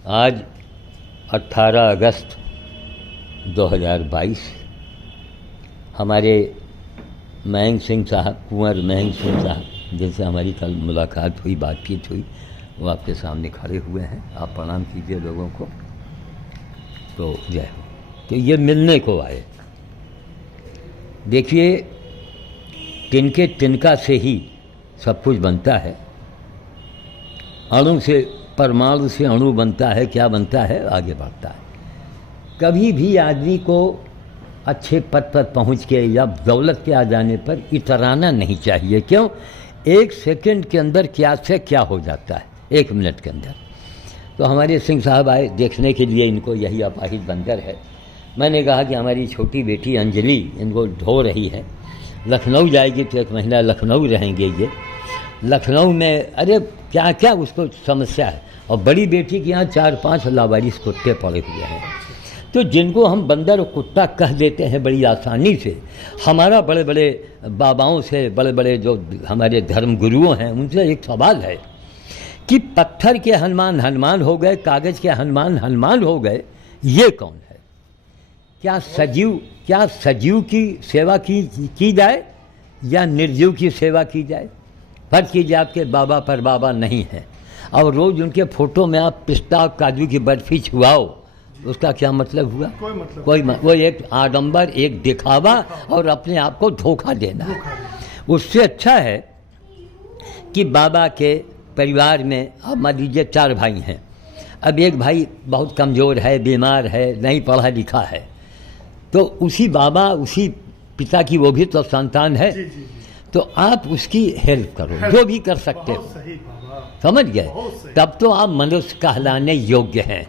आज 18 अगस्त 2022 हमारे मयंक सिंह साहब, कुंवर मयंक सिंह साहब, जिनसे हमारी कल मुलाकात हुई, बातचीत हुई, वो आपके सामने खड़े हुए हैं। आप प्रणाम कीजिए लोगों को। तो जय हो। तो ये मिलने को आए। देखिए, तिनके तिनका से ही सब कुछ बनता है। अणु से, परमाणु से अणु बनता है, क्या बनता है, आगे बढ़ता है। कभी भी आदमी को अच्छे पद पर पहुंच के या दौलत के आ जाने पर इतराना नहीं चाहिए। क्यों? एक सेकंड के अंदर क्या से क्या हो जाता है, एक मिनट के अंदर। तो हमारे सिंह साहब आए देखने के लिए, इनको यही अपाहिज बंदर है। मैंने कहा कि हमारी छोटी बेटी अंजलि इनको ढो रही है, लखनऊ जाएगी तो 1 महीना लखनऊ रहेंगे ये। लखनऊ में अरे क्या क्या उसको समस्या है, और बड़ी बेटी के यहाँ 4-5 लावारिस कुत्ते पड़े हुए हैं। तो जिनको हम बंदर और कुत्ता कह देते हैं बड़ी आसानी से, हमारा बड़े बड़े बाबाओं से, बड़े बड़े जो हमारे धर्म गुरुओं हैं, उनसे एक सवाल है कि पत्थर के हनुमान हनुमान हो गए, कागज़ के हनुमान हनुमान हो गए, ये कौन है? क्या सजीव की सेवा की जाए या निर्जीव की सेवा की जाए? फर्क कीजिए, आपके बाबा पर बाबा नहीं है और रोज़ उनके फ़ोटो में आप पिस्ता और काजू की बर्फ़ी छुआओ, उसका क्या मतलब हुआ? वो एक आडंबर, एक दिखावा और अपने आप को धोखा देना। उससे अच्छा है कि बाबा के परिवार में, अब मान लीजिए 4 भाई हैं, अब एक भाई बहुत कमज़ोर है, बीमार है, नहीं पढ़ा लिखा है, तो उसी बाबा, उसी पिता की वो भी तो संतान है। तो आप उसकी हेल्प करो, जो भी कर सकते हो, समझ गए? तब तो आप मनुष्य कहलाने योग्य हैं,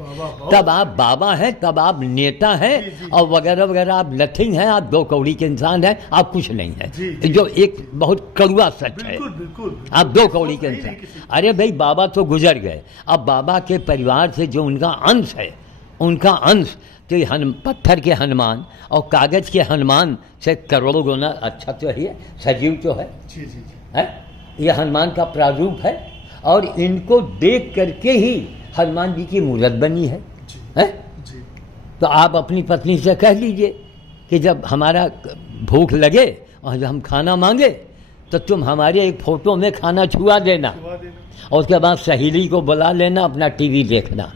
तब आप बाबा हैं, तब आप नेता हैं, और वगैरह वगैरह आप नथिंग हैं, आप 2 कौड़ी के इंसान हैं, आप कुछ नहीं हैं, जो एक बहुत कड़वा सच है। आप 2 कौड़ी के इंसान। अरे भाई, बाबा तो गुजर गए, अब बाबा के परिवार से जो उनका अंश है, उनका अंश तो पत्थर के हनुमान और कागज़ के हनुमान से करोड़ों गुना अच्छा तो है, सजीव तो है। ये हनुमान का प्रारूप है, और इनको देख करके ही हनुमान जी की मूर्त बनी है। तो आप अपनी पत्नी से कह लीजिए कि जब हमारा भूख लगे और जब हम खाना मांगे तो तुम हमारे एक फ़ोटो में खाना छुआ देना, और उसके बाद सहेली को बुला लेना, अपना टीवी देखना।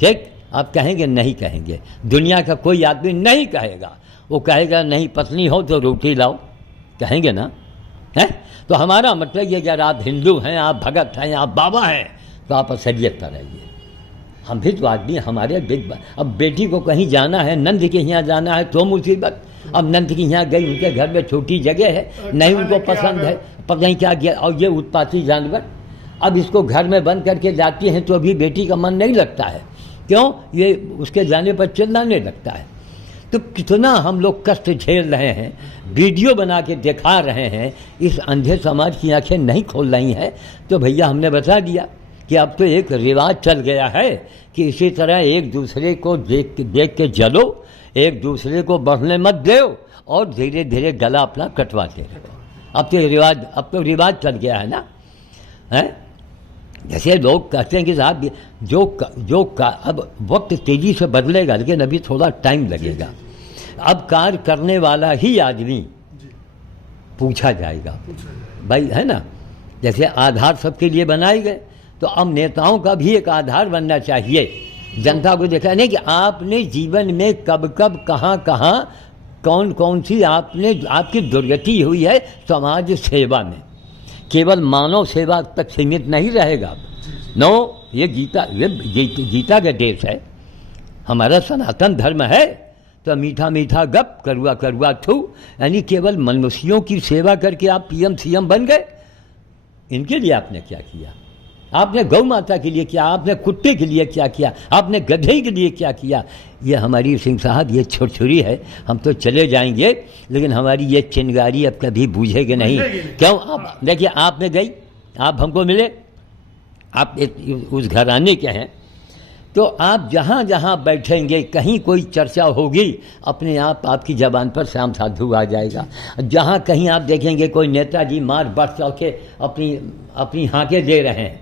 ठीक? आप कहेंगे? नहीं कहेंगे। दुनिया का कोई आदमी नहीं कहेगा। वो कहेगा नहीं पत्नी हो तो रोटी लाओ, कहेंगे ना? है? तो हमारा मतलब ये, अगर आप हिंदू हैं, आप भगत हैं, आप बाबा हैं, तो आप असलियत पर रहिए। हम भी तो आदमी, हमारे अब बेटी को कहीं जाना है, नंद के यहाँ जाना है तो मुसीबत। अब नंद के यहाँ गई, उनके घर में छोटी जगह है, नहीं उनको पसंद है, पता नहीं क्या गया, और ये उत्पाती जानवर अब इसको घर में बंद करके जाती हैं तो भी बेटी का मन नहीं लगता है। क्यों? ये उसके जाने पर चिल्लाने लगता है। तो कितना हम लोग कष्ट झेल रहे हैं, वीडियो बना के दिखा रहे हैं, इस अंधे समाज की आंखें नहीं खोल रही हैं। तो भैया हमने बता दिया कि अब तो एक रिवाज चल गया है कि इसी तरह एक दूसरे को देख के जलो, एक दूसरे को बढ़ने मत दो, और धीरे धीरे गला अपना कटवाते रहो। अब तो रिवाज चल गया है ना। है? जैसे लोग कहते हैं कि साहब अब वक्त तेज़ी से बदलेगा, लेकिन अभी थोड़ा टाइम लगेगा। अब कार्य करने वाला ही आदमी पूछा जाएगा भाई, है ना? जैसे आधार सबके लिए बनाए गए, तो अब नेताओं का भी एक आधार बनना चाहिए। जनता को देखा नहीं कि आपने जीवन में कब कब कहाँ कौन कौन सी आपकी दुर्गति हुई है समाज सेवा में। केवल मानव सेवा तक सीमित नहीं रहेगा। नो, ये गीता का देश है, हमारा सनातन धर्म है। तो मीठा मीठा गप, करुआ करुआ थू, यानी केवल मनुष्यों की सेवा करके आप PM CM बन गए। इनके लिए आपने क्या किया? आपने गौ माता के लिए क्या? आपने कुत्ते के लिए क्या किया? आपने गधे के लिए क्या किया? ये हमारी सिंह साहब, ये छुरछुरी है। हम तो चले जाएंगे, लेकिन हमारी ये चिंगारी अब कभी बूझेगी नहीं। क्यों? आप देखिए, आपने गई, आप हमको मिले, आप उस घराने के हैं, तो आप जहाँ जहाँ बैठेंगे, कहीं कोई चर्चा होगी, अपने आप आपकी ज़बान पर श्याम साधु आ जाएगा। जहाँ कहीं आप देखेंगे कोई नेताजी मार बढ़ चढ़ के अपनी हाकें दे रहे हैं,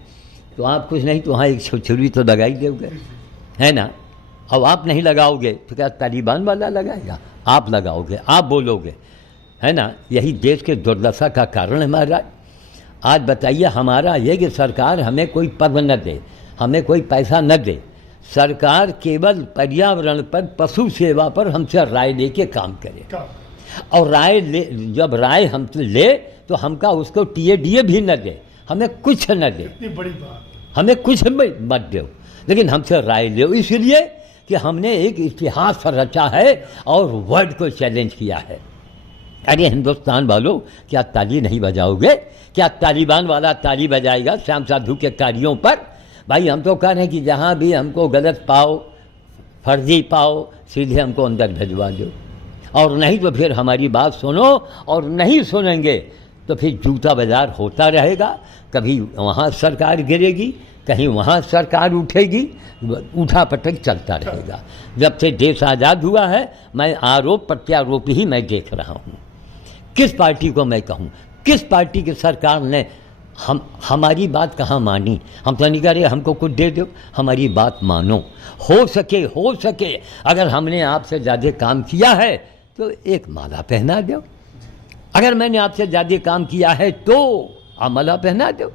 तो आप कुछ नहीं तो वहाँ एक छुरी तो लगा ही दोगे, है ना। अब आप नहीं लगाओगे तो क्या तालिबान वाला लगाएगा? आप लगाओगे, आप बोलोगे, है ना। यही देश के दुर्दशा का कारण है महाराज। आज बताइए, हमारा ये कि सरकार हमें कोई पद न दे, हमें कोई पैसा न दे, सरकार केवल पर्यावरण पर, पशु सेवा पर हमसे राय लेके काम करे। और राय ले, जब राय हमसे ले तो हमका उसको टीए भी न दे, हमें कुछ न दे, इतनी बड़ी बात, हमें कुछ मत दो, लेकिन हमसे राय लो। इसलिए कि हमने एक इतिहास रचा है और वर्ल्ड को चैलेंज किया है। अरे हिंदुस्तान वालों, क्या ताली नहीं बजाओगे? क्या तालिबान वाला ताली बजाएगा श्याम साधु के कार्यों पर? भाई हम तो कह रहे हैं कि जहाँ भी हमको गलत पाओ, फर्जी पाओ, सीधे हमको अंदर भिजवा दो, और नहीं तो फिर हमारी बात सुनो, और नहीं सुनेंगे तो फिर जूता बाजार होता रहेगा। कभी वहाँ सरकार गिरेगी, कहीं वहाँ सरकार उठेगी, उठा पटक चलता रहेगा। जब से देश आज़ाद हुआ है मैं आरोप प्रत्यारोप ही मैं देख रहा हूँ। किस पार्टी को मैं कहूँ, किस पार्टी की सरकार ने हमारी बात कहाँ मानी? हम तो नहीं कह रहे हमको कुछ दे दो, हमारी बात मानो। हो सके अगर हमने आपसे ज़्यादा काम किया है तो एक माला पहना दो, अगर मैंने आपसे ज़्यादा काम किया है तो आप माला पहना दो,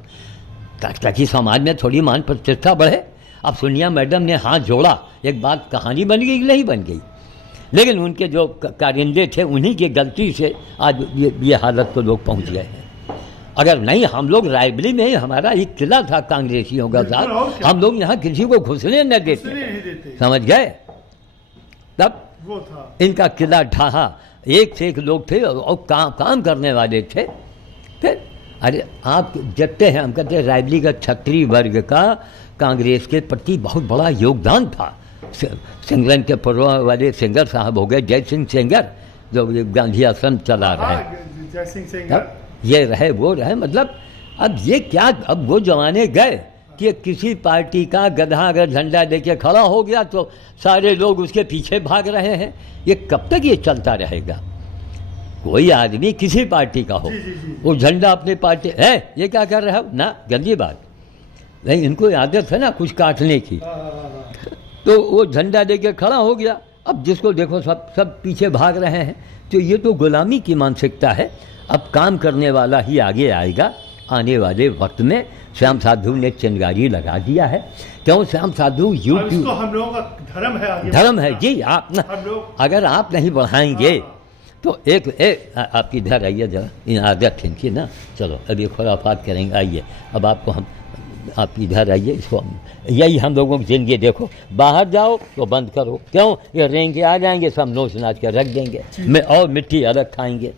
ताकि समाज में थोड़ी मान प्रतिष्ठा बढ़े। अब सोनिया मैडम ने हाथ जोड़ा, एक बात कहानी बन गई? नहीं बन गई, लेकिन उनके जो कारिंदे थे उन्हीं की गलती से आज ये हालत को लोग पहुंच गए हैं। अगर नहीं, हम लोग रायबरेली में हमारा एक किला था कांग्रेसियों का साथ, हम लोग यहाँ किसी को घुसने न देते, समझ गए। तब वो था इनका किला ढहा, एक से एक लोग थे और काम करने वाले थे। फिर अरे आप देखते हैं, हम कहते हैं रायबरेली का क्षत्रिय वर्ग का कांग्रेस के प्रति बहुत बड़ा योगदान था। सिंगरन के पूर्व वाले सिंगर साहब हो गए, जय सिंह सेंगर, जो गांधी आश्रम चला रहे, जय सिंह सेंगर, ये रहे वो रहे। मतलब अब ये क्या, अब वो जमाने गए कि किसी पार्टी का गधा अगर झंडा लेके खड़ा हो गया तो सारे लोग उसके पीछे भाग रहे हैं। ये कब तक ये चलता रहेगा? कोई आदमी किसी पार्टी का हो, वो झंडा अपने पार्टी है, ये क्या कर रहा है ना, गंदी बात नहीं। इनको आदत है ना कुछ काटने की, तो वो झंडा लेके खड़ा हो गया, अब जिसको देखो सब पीछे भाग रहे हैं। तो ये तो गुलामी की मानसिकता है। अब काम करने वाला ही आगे आएगा। आने वाले वक्त में श्याम साधु ने चिंगारी लगा दिया है। क्यों? श्याम साधु यूट्यूब हम लोगों का धर्म है, आगे धर्म है जी। आप अगर आप नहीं बढ़ाएंगे तो एक आपकी इधर आइए जरा, इन आदत इनकी ना, चलो अभी खुराफात करेंगे, आइए अब आपको हम, आप इधर आइए, इसको यही हम लोगों की ज़िंदगी। देखो बाहर जाओ तो बंद करो, क्यों? ये रेंगे आ जाएंगे, सब नोच नाच कर रख देंगे और मिट्टी अलग खाएंगे।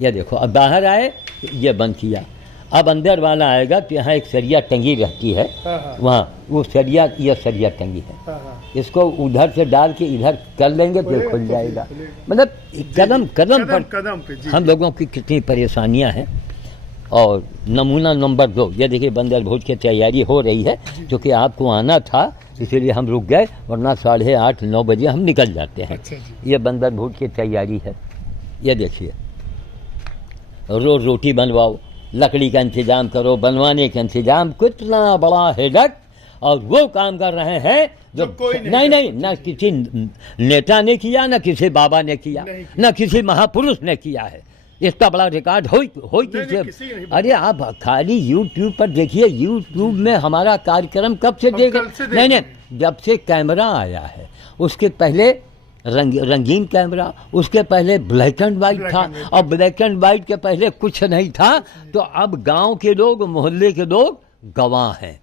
ये देखो अब बाहर आए तो ये बंद किया, अब अंदर वाला आएगा तो यहाँ एक सरिया टंगी रहती है, वहाँ वो सरिया, ये सरिया टंगी है, इसको उधर से डाल के इधर कर लेंगे तो खुल जाएगा। मतलब कदम पर हम लोगों की कितनी परेशानियाँ हैं। और नमूना नंबर 2, ये देखिए बंदर भोज की तैयारी हो रही है, क्योंकि आपको आना था इसीलिए हम रुक गए, वरना 8:30-9 बजे हम निकल जाते हैं। ये बंदर भोज की तैयारी है। ये देखिए, रोज रोटी बनवाओ, लकड़ी का इंतजाम करो, बनवाने का इंतजाम, कितना बड़ा हेडक। और वो काम कर रहे हैं जो नहीं ना किसी नेता ने किया, ना किसी बाबा ने किया, ना किसी महापुरुष ने किया है। इसका बड़ा रिकॉर्ड हो किसी। अरे आप खाली यूट्यूब पर देखिए, यूट्यूब में हमारा कार्यक्रम कब से देख, नहीं, जब से कैमरा आया है। उसके पहले रंगीन कैमरा, उसके पहले ब्लैक एंड वाइट था, और ब्लैक एंड वाइट के पहले कुछ नहीं था। तो अब गांव के लोग, मोहल्ले के लोग गवाह हैं।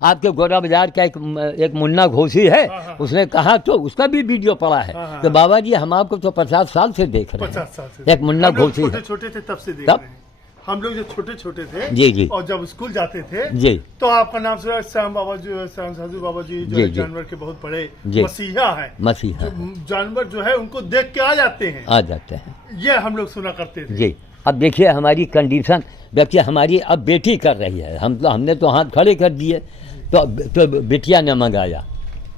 आपके गोरा बाजार का एक मुन्ना घोषी है, उसने कहा, तो उसका भी वीडियो पड़ा है कि बाबा जी हम आपको तो 50 साल से देख रहे हैं। एक मुन्ना घोषी है, छोटे थे तब से देख रहे हैं। हम लोग जब छोटे थे जी, और जब स्कूल जाते थे जी, तो आपका नाम से श्याम साधु बाबा जी जो जानवर के बहुत बड़े मसीहा है, जानवर जो है उनको देख के आ जाते हैं, ये हम लोग सुना करते थे जी। अब देखिए हमारी कंडीशन, देखिए हमारी अब बेटी कर रही है, हमने तो हाथ खड़े कर दिए, तो बेटिया ने मंगाया,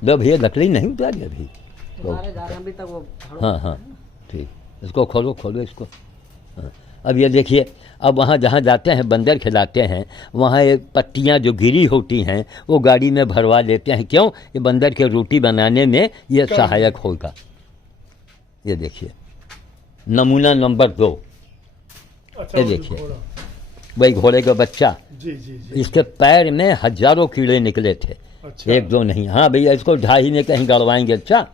लो भैया लकड़ी नहीं उतारी अभी तो, हाँ ठीक, इसको खोलो इसको। अब ये देखिए, अब वहाँ जहाँ जाते हैं बंदर खिलाते हैं, वहाँ एक पत्तियाँ जो गिरी होती हैं वो गाड़ी में भरवा लेते हैं। क्यों? ये बंदर के रोटी बनाने में ये सहायक होगा। ये देखिए नमूना नंबर 2। अच्छा, ये देखिए वही घोड़े का बच्चा। जी जी जी। इसके पैर में हजारों कीड़े निकले थे। अच्छा। एक दो नहीं, हाँ भैया इसको ढाई में कहीं गड़वाएंगे। अच्छा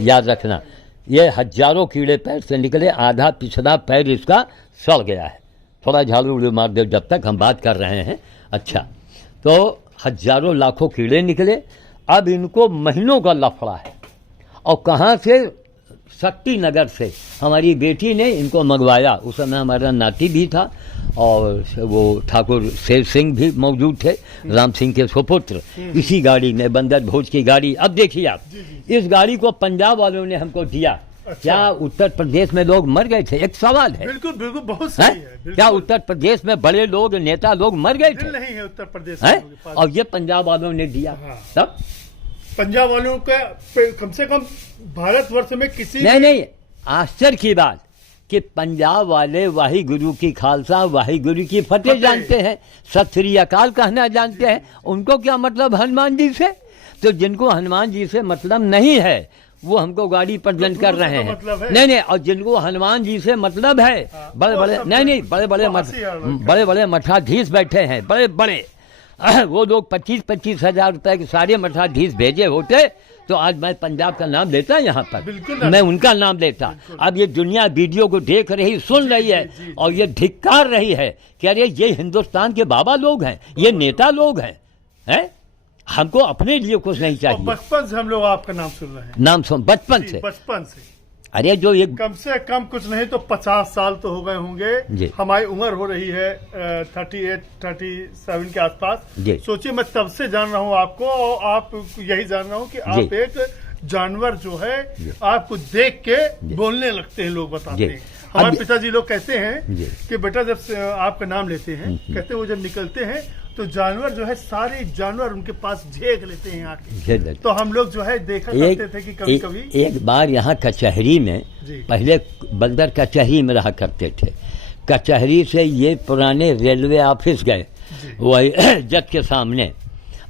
याद रखना, ये हजारों कीड़े पैर से निकले, आधा पिछला पैर इसका सड़ गया है। थोड़ा झाड़ू उड़ू मार दो जब तक हम बात कर रहे हैं। अच्छा, तो हजारों लाखों कीड़े निकले। अब इनको महीनों का लफड़ा है। और कहाँ से? शक्ति नगर से हमारी बेटी ने इनको मंगवाया। उस समय हमारा नाती भी था और वो ठाकुर शेर सिंह भी मौजूद थे, राम सिंह के सुपुत्र। इसी गाड़ी में, बंदर भोज की गाड़ी। अब देखिए आप, इस गाड़ी को पंजाब वालों ने हमको दिया। अच्छा। क्या उत्तर प्रदेश में लोग मर गए थे? एक सवाल है। बिल्कुल बिल्कुल, बहुत सही है। बिल्कुल। क्या उत्तर प्रदेश में बड़े लोग, नेता लोग मर गए थे? नहीं है उत्तर प्रदेश में। और ये पंजाब वालों ने दिया। हाँ। तब पंजाब वालों का कम से कम भारतवर्ष में किसी नहीं, आश्चर्य की बात कि पंजाब वाले वाही गुरु की खालसा, वाही गुरु की फतेह जानते हैं, सत श्री अकाल कहना जानते हैं। उनको क्या मतलब हनुमान जी से? तो जिनको हनुमान जी से मतलब नहीं है वो हमको गाड़ी प्रेजेंट कर रहे हैं। मतलब नहीं, और जिनको हनुमान जी से मतलब है, बड़े बड़े बड़े बड़े मठाधीश बैठे हैं, बड़े बड़े। वो लोग 25-25 हजार रुपए के सारे मठाधीश भेजे होते तो आज मैं पंजाब का नाम लेता यहाँ पर, मैं उनका नाम लेता। अब ये दुनिया वीडियो को देख रही, सुन रही है और ये धिक्कार रही है कि अरे ये हिंदुस्तान के बाबा लोग हैं, ये नेता लोग हैं। हमको अपने लिए कुछ नहीं चाहिए। बचपन से हम लोग आपका नाम सुन रहे हैं। नाम सुन बचपन से। अरे जो एक कम से कम कुछ नहीं तो 50 साल तो हो गए होंगे। हमारी उम्र हो रही है 38-37 के आसपास। सोचिए, मैं तब से जान रहा हूँ आपको और आप यही जान रहा हूँ कि आप एक जानवर जो है आपको देख के बोलने लगते हैं, लोग बताते हैं। हमारे पिताजी लोग कहते हैं कि बेटा जब आपका नाम लेते हैं, कहते हैं वो जब निकलते हैं तो जानवर जो है, सारे जानवर उनके पास झेक लेते हैं आके। तो हम लोग जो है देखा करते थे कि कभी कभी एक बार यहाँ कचहरी में, पहले बंदर कचहरी में रहा करते थे। कचहरी से ये पुराने रेलवे ऑफिस गए, वही जज के सामने।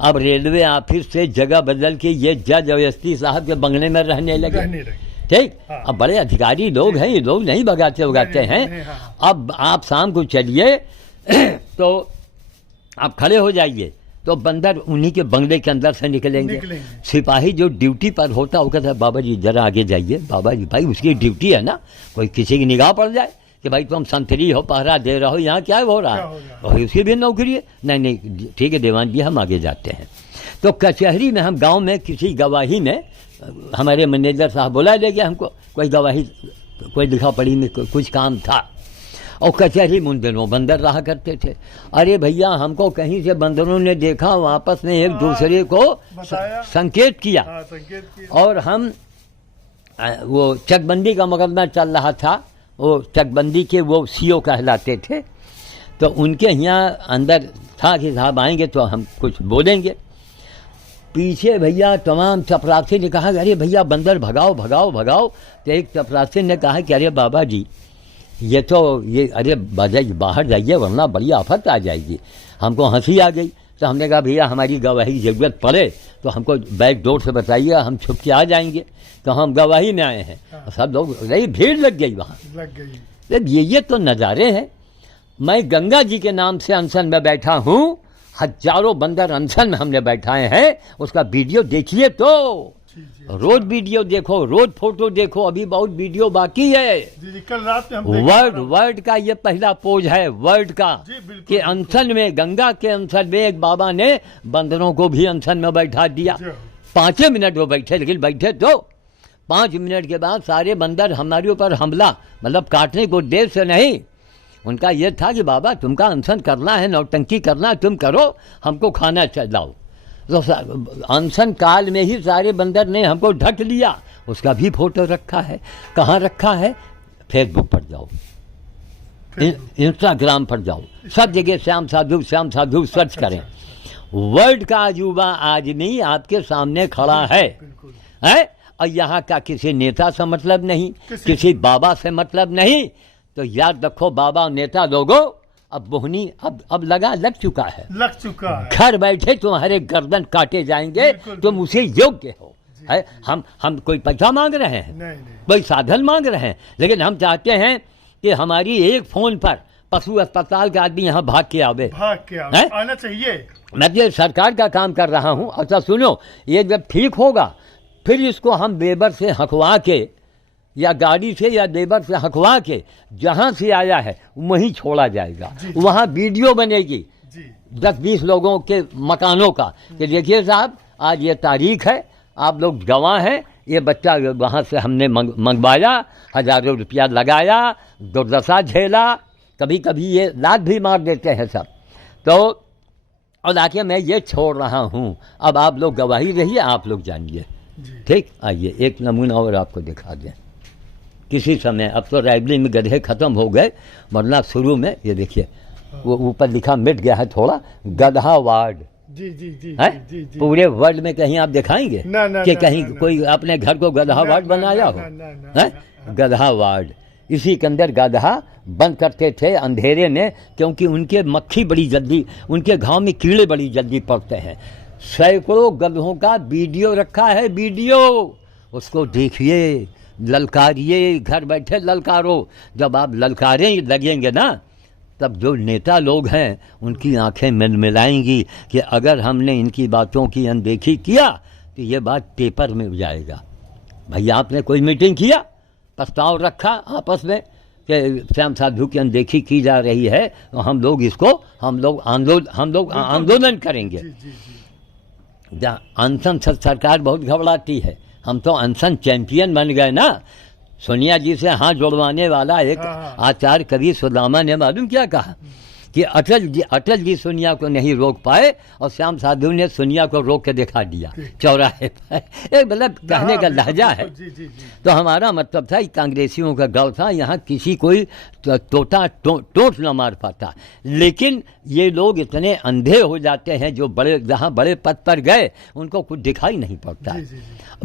अब रेलवे ऑफिस से जगह बदल के ये जज अवस्थी साहब के बंगले में रहने लगे। ठीक। अब बड़े अधिकारी लोग हैं, ये लोग नहीं भगाते हैं। अब आप शाम को चलिए तो आप खड़े हो जाइए तो बंदर उन्हीं के बंगले के अंदर से निकलेंगे। सिपाही जो ड्यूटी पर होता वो कहता है बाबा जी जरा आगे जाइए। बाबा जी भाई उसकी ड्यूटी है ना, कोई किसी की निगाह पड़ जाए कि भाई तुम संतरी हो, पहरा दे रहे हो, यहाँ क्या हो रहा है, और उसकी भी नौकरी है। नहीं ठीक है देवान जी, हम आगे जाते हैं। तो कचहरी में हम गाँव में किसी गवाही में हमारे मैनेजर साहब बुला ले गया हमको, कोई गवाही, कोई लिखा पढ़ी में कुछ काम था। और कचहरी में उन दिनों बंदर रहा करते थे। अरे भैया हमको कहीं से बंदरों ने देखा, वापस में एक दूसरे को संकेत किया। और हम वो चकबंदी का मुकदमा चल रहा था, वो चकबंदी के वो सीओ कहलाते थे। तो उनके यहाँ अंदर था कि साहब आएंगे तो हम कुछ बोलेंगे। पीछे भैया तमाम चपरासी ने कहा अरे भैया बंदर भगाओ भगाओ भगाओ। तो एक चपरासी ने कहा कि अरे बाबा जी ये अरे बाहर जाइए वरना बड़ी आफत आ जाएगी। हमको हंसी आ गई। तो हमने कहा भैया हमारी गवाही की ज़रूरत पड़े तो हमको बैक डोर से बताइए, हम छुप के आ जाएंगे। तो हम गवाही में आए हैं। सब लोग रही, भीड़ लग गई वहाँ, लग गई। ये तो नज़ारे हैं। मैं गंगा जी के नाम से अनशन में बैठा हूँ, हजारों बंदर अनशन में हमने बैठाए हैं। उसका वीडियो देखिए, तो रोज वीडियो देखो, रोज फोटो देखो, अभी बहुत वीडियो बाकी है। कल रात में हम वर्ल्ड का ये पहला पोज है वर्ल्ड का कि अनशन में, गंगा के अनशन में एक बाबा ने बंदरों को भी अनशन में बैठा दिया। 5 मिनट वो बैठे, लेकिन बैठे तो 5 मिनट के बाद सारे बंदर हमारे ऊपर हमला, मतलब काटने को देर से नहीं। उनका ये था कि बाबा तुमका अनशन करना है, नौटंकी करना है, तुम करो, हमको खाना चलाओ। तो अनशन काल में ही सारे बंदर ने हमको ढक लिया। उसका भी फोटो रखा है। कहाँ रखा है? फेसबुक पर जाओ, इंस्टाग्राम पर जाओ, सब जगह श्याम साधु सर्च करें। वर्ल्ड का अजूबा आदमी आपके सामने खड़ा है। और यहाँ का किसी नेता से मतलब नहीं, किसी बाबा से मतलब नहीं, तो याद रखो बाबा और नेता लोगों, अब बोहनी अब लग चुका है, लग चुका है। घर बैठे तुम्हारे गर्दन काटे जाएंगे, तुम उसे योग्य हो। है हम कोई पैसा मांग रहे हैं, नहीं। कोई साधन मांग रहे हैं, लेकिन हम चाहते हैं कि हमारी एक फोन पर पशु अस्पताल का आदमी यहाँ भाग के आवे, आना चाहिए। मैं ये सरकार का काम कर रहा हूँ। अच्छा सुनो, ये जब ठीक होगा फिर इसको हम लेबर से हकवा के या गाड़ी से या लेबर से हकवा के जहाँ से आया है वहीं छोड़ा जाएगा। वहाँ वीडियो बनेगी 10-20 लोगों के मकानों का कि देखिए साहब आज ये तारीख है, आप लोग गवाह हैं, ये बच्चा वहाँ से हमने मंगवाया, हज़ारों रुपया लगाया, दुर्दशा झेला, कभी कभी ये लात भी मार देते हैं सब। तो और आके मैं ये छोड़ रहा हूँ, अब आप लोग गवाही रहिए, आप लोग जानिए। ठीक, आइए एक नमूना और आपको दिखा दें। किसी समय अब तो रायबरेली में गड्ढे ख़त्म हो गए, वरना शुरू में ये देखिए वो ऊपर लिखा मिट गया है थोड़ा, गधा वार्ड। जी। पूरे वर्ल्ड में कहीं आप दिखाएंगे कि कहीं कोई अपने घर को गधा वार्ड बनाया हो? गधा वार्ड। इसी के अंदर गधा बंद करते थे अंधेरे में, क्योंकि उनके मक्खी बड़ी जल्दी, उनके घाव में कीड़े बड़ी जल्दी पड़ते हैं। सैकड़ों गधों का वीडियो रखा है, वीडियो, उसको देखिए, ललकारिए, घर बैठे ललकारो। जब आप ललकारें लगेंगे ना, तब जो नेता लोग हैं उनकी आंखें मिलमिलाएंगी कि अगर हमने इनकी बातों की अनदेखी किया तो ये बात पेपर में जाएगा। भैया आपने कोई मीटिंग किया, प्रस्ताव रखा आपस में कि श्याम साधु की अनदेखी की जा रही है, तो हम लोग इसको हम लोग आंदोलन करेंगे। जहाँ अनशन सरकार बहुत घबराती है, हम तो अनशन चैंपियन बन गए ना। सोनिया जी से हाथ जोड़वाने वाला एक आचार्य कवि सुदामा ने मालूम क्या कहा कि अटल जी सोनिया को नहीं रोक पाए और श्याम साधु ने सोनिया को रोक के दिखा दिया चौराहे पर। एक मतलब कहने का लहजा है। तो हमारा मतलब था कि कांग्रेसियों का गढ़ था, यहाँ किसी कोई टोटा टोट न मार पाता। लेकिन ये लोग इतने अंधे हो जाते हैं, जो बड़े जहाँ बड़े पद पर गए उनको कुछ दिखाई नहीं पड़ता।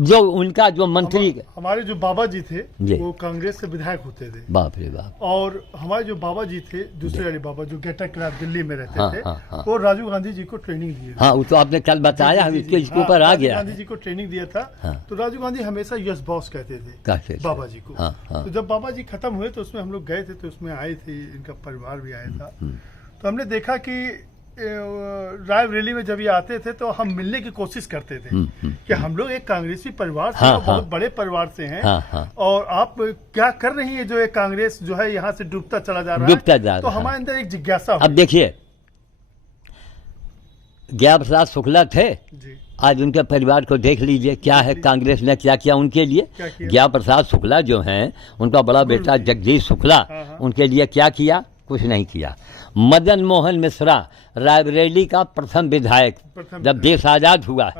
जो उनका जो मंत्री हमारे जो बाबा जी थे वो कांग्रेस से विधायक होते थे। बाप रे बाप। और हमारे जो बाबा जी थे, दूसरे वाले बाबा जो गेटा क्लब दिल्ली में रहते थे, वो राजीव गांधी जी को ट्रेनिंग दिए। हाँ, वो तो आपने कल बताया, इसके ऊपर आ गया। गांधी जी को ट्रेनिंग दिया था। तो राजीव गांधी हमेशा यस बॉस कहते थे बाबा जी को। तो जब बाबा जी खत्म हुए तो उसमें हम लोग गए थे, तो उसमें आए थे, इनका परिवार भी आया था। तो हमने देखा कि रायबरेली में जब ये आते थे तो हम मिलने की कोशिश करते थे कि हम लोग एक कांग्रेसी परिवार से, बहुत बड़े परिवार से हैं, और आप क्या कर रही है जो एक कांग्रेस जो है यहाँ से डूबता चला जा रहा है। तो हमारे अंदर एक जिज्ञासा। अब देखिए, ज्ञा प्रसाद शुक्ला थे, आज उनके परिवार को देख लीजिए क्या है, कांग्रेस ने क्या किया उनके लिए। ज्ञा प्रसाद शुक्ला जो हैं, उनका बड़ा बेटा जगदीश शुक्ला, उनके लिए क्या किया? कुछ नहीं किया। मदन मोहन मिश्रा रायबरेली का प्रथम विधायक, जब देश आज़ाद हुआ,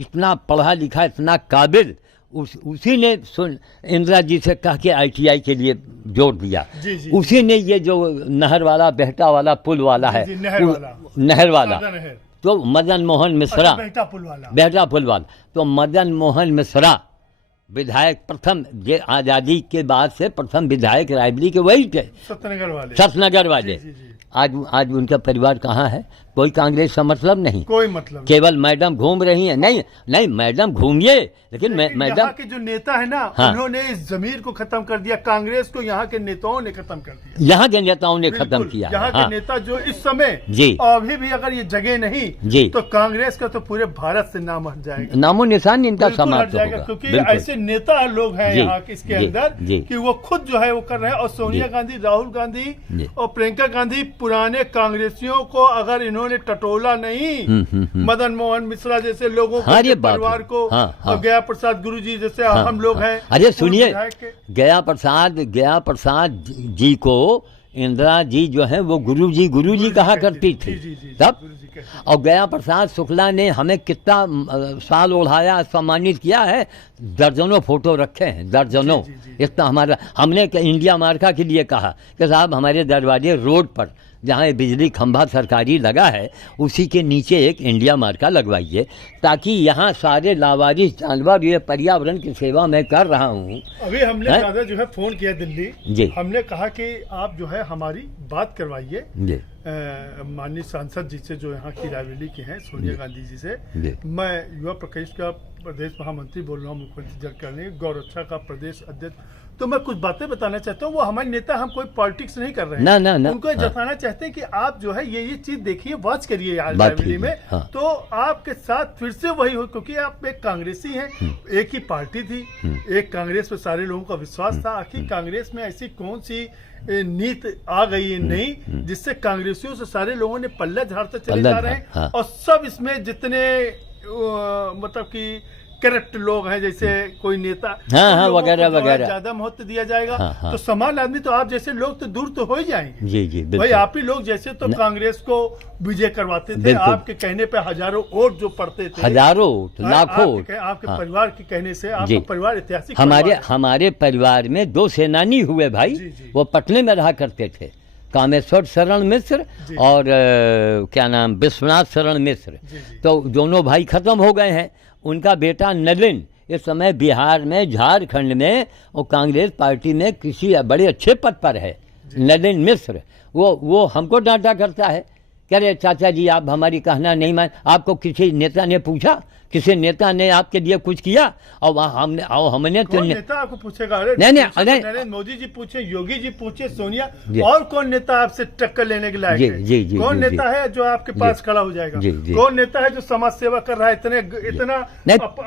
इतना पढ़ा लिखा, इतना काबिल, उसी ने इंदिरा जी से कह के ITI के लिए जोड़ दिया। उसी ने ये जो नहर वाला, बेहटा वाला, पुल वाला है, नहर वाला, तो मदन मोहन मिश्रा, बेहटा पुल वाला, तो मदन मोहन मिश्रा विधायक प्रथम, ये आज़ादी के बाद से प्रथम विधायक रायबरेली के वही थे, सतनगर वाले। आज उनका परिवार कहाँ है? कोई कांग्रेस का मतलब नहीं, कोई मतलब, केवल मैडम घूम रही हैं। नहीं मैडम घूमिए, लेकिन मैडम यहाँ के जो नेता है ना, उन्होंने इस जमीर को खत्म कर दिया। कांग्रेस को यहाँ के नेताओं ने खत्म कर दिया। यहाँ के नेताओं ने खत्म किया। यहाँ के नेता जो इस समय अभी भी अगर ये जगह नहीं तो कांग्रेस का तो पूरे भारत से नाम हट जाएगा, नामो निशान इनका समाप्त होगा। क्योंकि ऐसे नेता लोग हैं यहाँ के इसके अंदर कि वो खुद जो है वो कर रहे हैं। और सोनिया गांधी, राहुल गांधी और प्रियंका गांधी पुराने कांग्रेसियों को अगर इन्होंने टटोला नहीं, मदन मोहन मिश्रा जैसे लोगों को, परिवार को, और गया प्रसाद गुरुजी जैसे हम लोग हैं। अरे सुनिए, गया प्रसाद जी को इंदिरा जी जो है वो गुरुजी कहा करती थी तब। और गया प्रसाद शुक्ला ने हमें कितना साल ओढ़ाया, सम्मानित किया है, दर्जनों फोटो रखे हैं, दर्जनों। इतना हमने इंडिया मार्का के लिए कहा कि साहब हमारे दरवाजे रोड पर जहाँ ये बिजली खंभा सरकारी लगा है उसी के नीचे एक इंडिया मार्का लगवाइए, ताकि यहाँ सारे लावारिस जानवर, ये पर्यावरण की सेवा मैं कर रहा हूँ। अभी हमने दादा जो है फोन किया दिल्ली जी, हमने कहा कि आप जो है हमारी बात करवाइए माननीय सांसद जी से जो यहाँ की रायबरेली के हैं, सोनिया गांधी जी से। मैं युवा प्रकोष्ठ का प्रदेश महामंत्री बोल रहा हूँ, मुख्यमंत्री जन कल्याण गौरक्षा का प्रदेश अध्यक्ष। तो मैं कुछ बातें बताना चाहता हूँ, वो हमारे नेता, हम कोई पॉलिटिक्स नहीं कर रहे हैं, ना, उनको जताना चाहते हैं कि आप जो है ये चीज देखिए, वॉच करिए रायबरेली में। तो आपके साथ फिर से वही हो, क्योंकि आप एक कांग्रेसी हैं, एक ही पार्टी थी, एक कांग्रेस पे सारे लोगों का विश्वास था। आखिर कांग्रेस में ऐसी कौन सी नीति आ गई है नहीं जिससे कांग्रेसियों से सारे लोगों ने पल्ला झाड़ते चले जा रहे हैं। और सब इसमें जितने मतलब कि करप्ट लोग हैं, जैसे कोई नेता वगैरह वगैरह, ज्यादा महत्व दिया जाएगा। तो समान आदमी तो आप जैसे लोग तो दूर तो हो ही जाएंगे। जी, भाई आप ही लोग जैसे तो कांग्रेस को विजय करवाते थे, आपके कहने पे हजारों वोट जो पड़ते थे, हजारों लाखों, आपके परिवार के कहने से। आपका परिवार ऐतिहासिक, हमारे परिवार में 2 सेनानी हुए भाई, वो पटने में रहा करते थे, कामेश्वर शरण मिश्र और क्या नाम, विश्वनाथ शरण मिश्र। तो दोनों भाई खत्म हो गए हैं। उनका बेटा नलिन इस समय बिहार में, झारखंड में, वो कांग्रेस पार्टी में किसी बड़े अच्छे पद पर है, नलिन मिश्र। वो हमको डांटा करता है, कह रहे चाचा जी आप हमारी कहना नहीं मान। आपको किसी नेता ने पूछा, किसी नेता ने आपके लिए कुछ किया? और हमने तो नेता आपको पूछेगा? नहीं, नरेंद्र मोदी जी पूछे, योगी जी पूछे, सोनिया, और कौन नेता आपसे टक्कर लेने के लायक है? कौन नेता है जो आपके पास खड़ा हो जाएगा? कौन नेता है जो समाज सेवा कर रहा है? इतना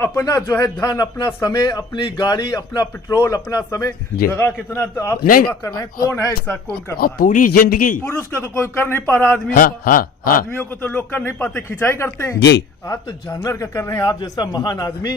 अपना जो है धन, अपना समय, अपनी गाड़ी, अपना पेट्रोल, अपना समय लगा, कितना आप सेवा कर रहे हैं? कौन है ऐसा? कौन कर रहा है? पूरी जिंदगी पुरुष को तो कोई कर नहीं पा रहा, आदमियों को तो लोग कर नहीं पाते, खिंचाई करते हैं। आप तो जानवर का कर रहे हैं। आप जैसा महान आदमी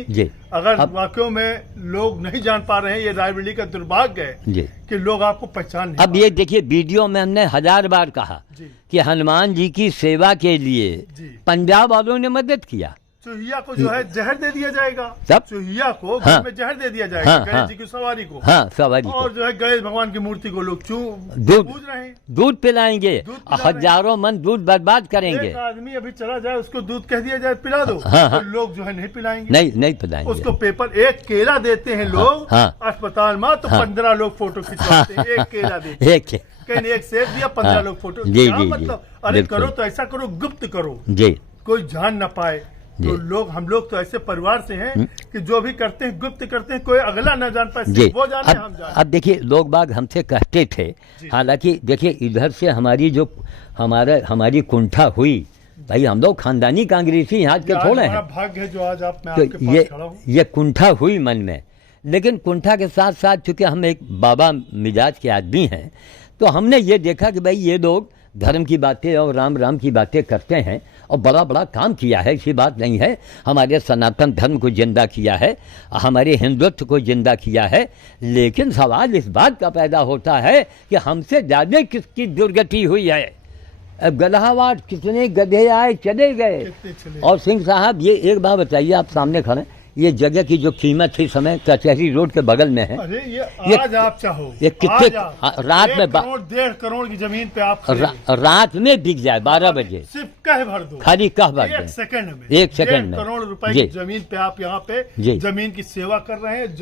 अगर वाकई में लोग नहीं जान पा रहे हैं, ये रायबरेली का दुर्भाग्य है कि लोग आपको पहचान नहीं। अब ये देखिए, वीडियो में हमने 1000 बार कहा कि हनुमान जी की सेवा के लिए पंजाब वालों ने मदद किया। चूहिया को जो है जहर दे दिया जाएगा, चूहिया को घर में जहर दे दिया जाएगा, गणेश जी की सवारी को, सवारी और जो है गणेश भगवान की मूर्ति को लोग दूध पिलाएंगे, हजारों मन दूध बर्बाद करेंगे। एक आदमी अभी चला जाए, उसको दूध कह दिया जाए पिला दो, तो लोग जो है नहीं पिलाएंगे, नहीं पिलाएंगे उसको। पेपर एक केला देते हैं लोग अस्पताल में, तो 15 लोग फोटो खिंचवाते हैं। एक केला देते, एक सेब दिया, 15 लोग फोटो। मतलब अरे करो तो ऐसा करो, गुप्त करो, कोई जान न पाए। तो लोग, हम लोग तो ऐसे परिवार से हैं कि जो भी करते हैं गुप्त करते हैं, कोई अगला न जान पाए, वो जाने हम जाने। अब देखिए, लोग बाग हमसे कहते थे, हालांकि देखिए इधर से हमारी जो हमारी कुंठा हुई, भाई हम लोग खानदानी कांग्रेसी यहाँ के थोड़े हैं, भाग्य है जो आज आप मैं तो आपके पास खड़ा हूं। ये कुंठा हुई मन में, लेकिन कुंठा के साथ साथ चूंकि हम एक बाबा मिजाज के आदमी हैं, तो हमने ये देखा कि भाई ये लोग धर्म की बातें और राम राम की बातें करते हैं, और बड़ा बड़ा काम किया है, ऐसी बात नहीं है। हमारे सनातन धर्म को जिंदा किया है, हमारे हिंदुत्व को जिंदा किया है, लेकिन सवाल इस बात का पैदा होता है कि हमसे ज़्यादा किसकी दुर्गति हुई है। अब गदहावाट कितने गधे आए चले गए। और सिंह साहब, ये एक बात बताइए, आप सामने खड़े, ये जगह की जो कीमत थी समय कचहरी रोड के बगल में है, अरे ये आज आप चाहो, ये कितने रात में 1.5 करोड़ की जमीन पे आप रात में बिक जाए 12 बजे, सिर्फ कह भर दो, खाली कह भर दो, 1 सेकंड में करोड़ रुपए की जमीन पे आप यहाँ पे जमीन की सेवा कर रहे हैं,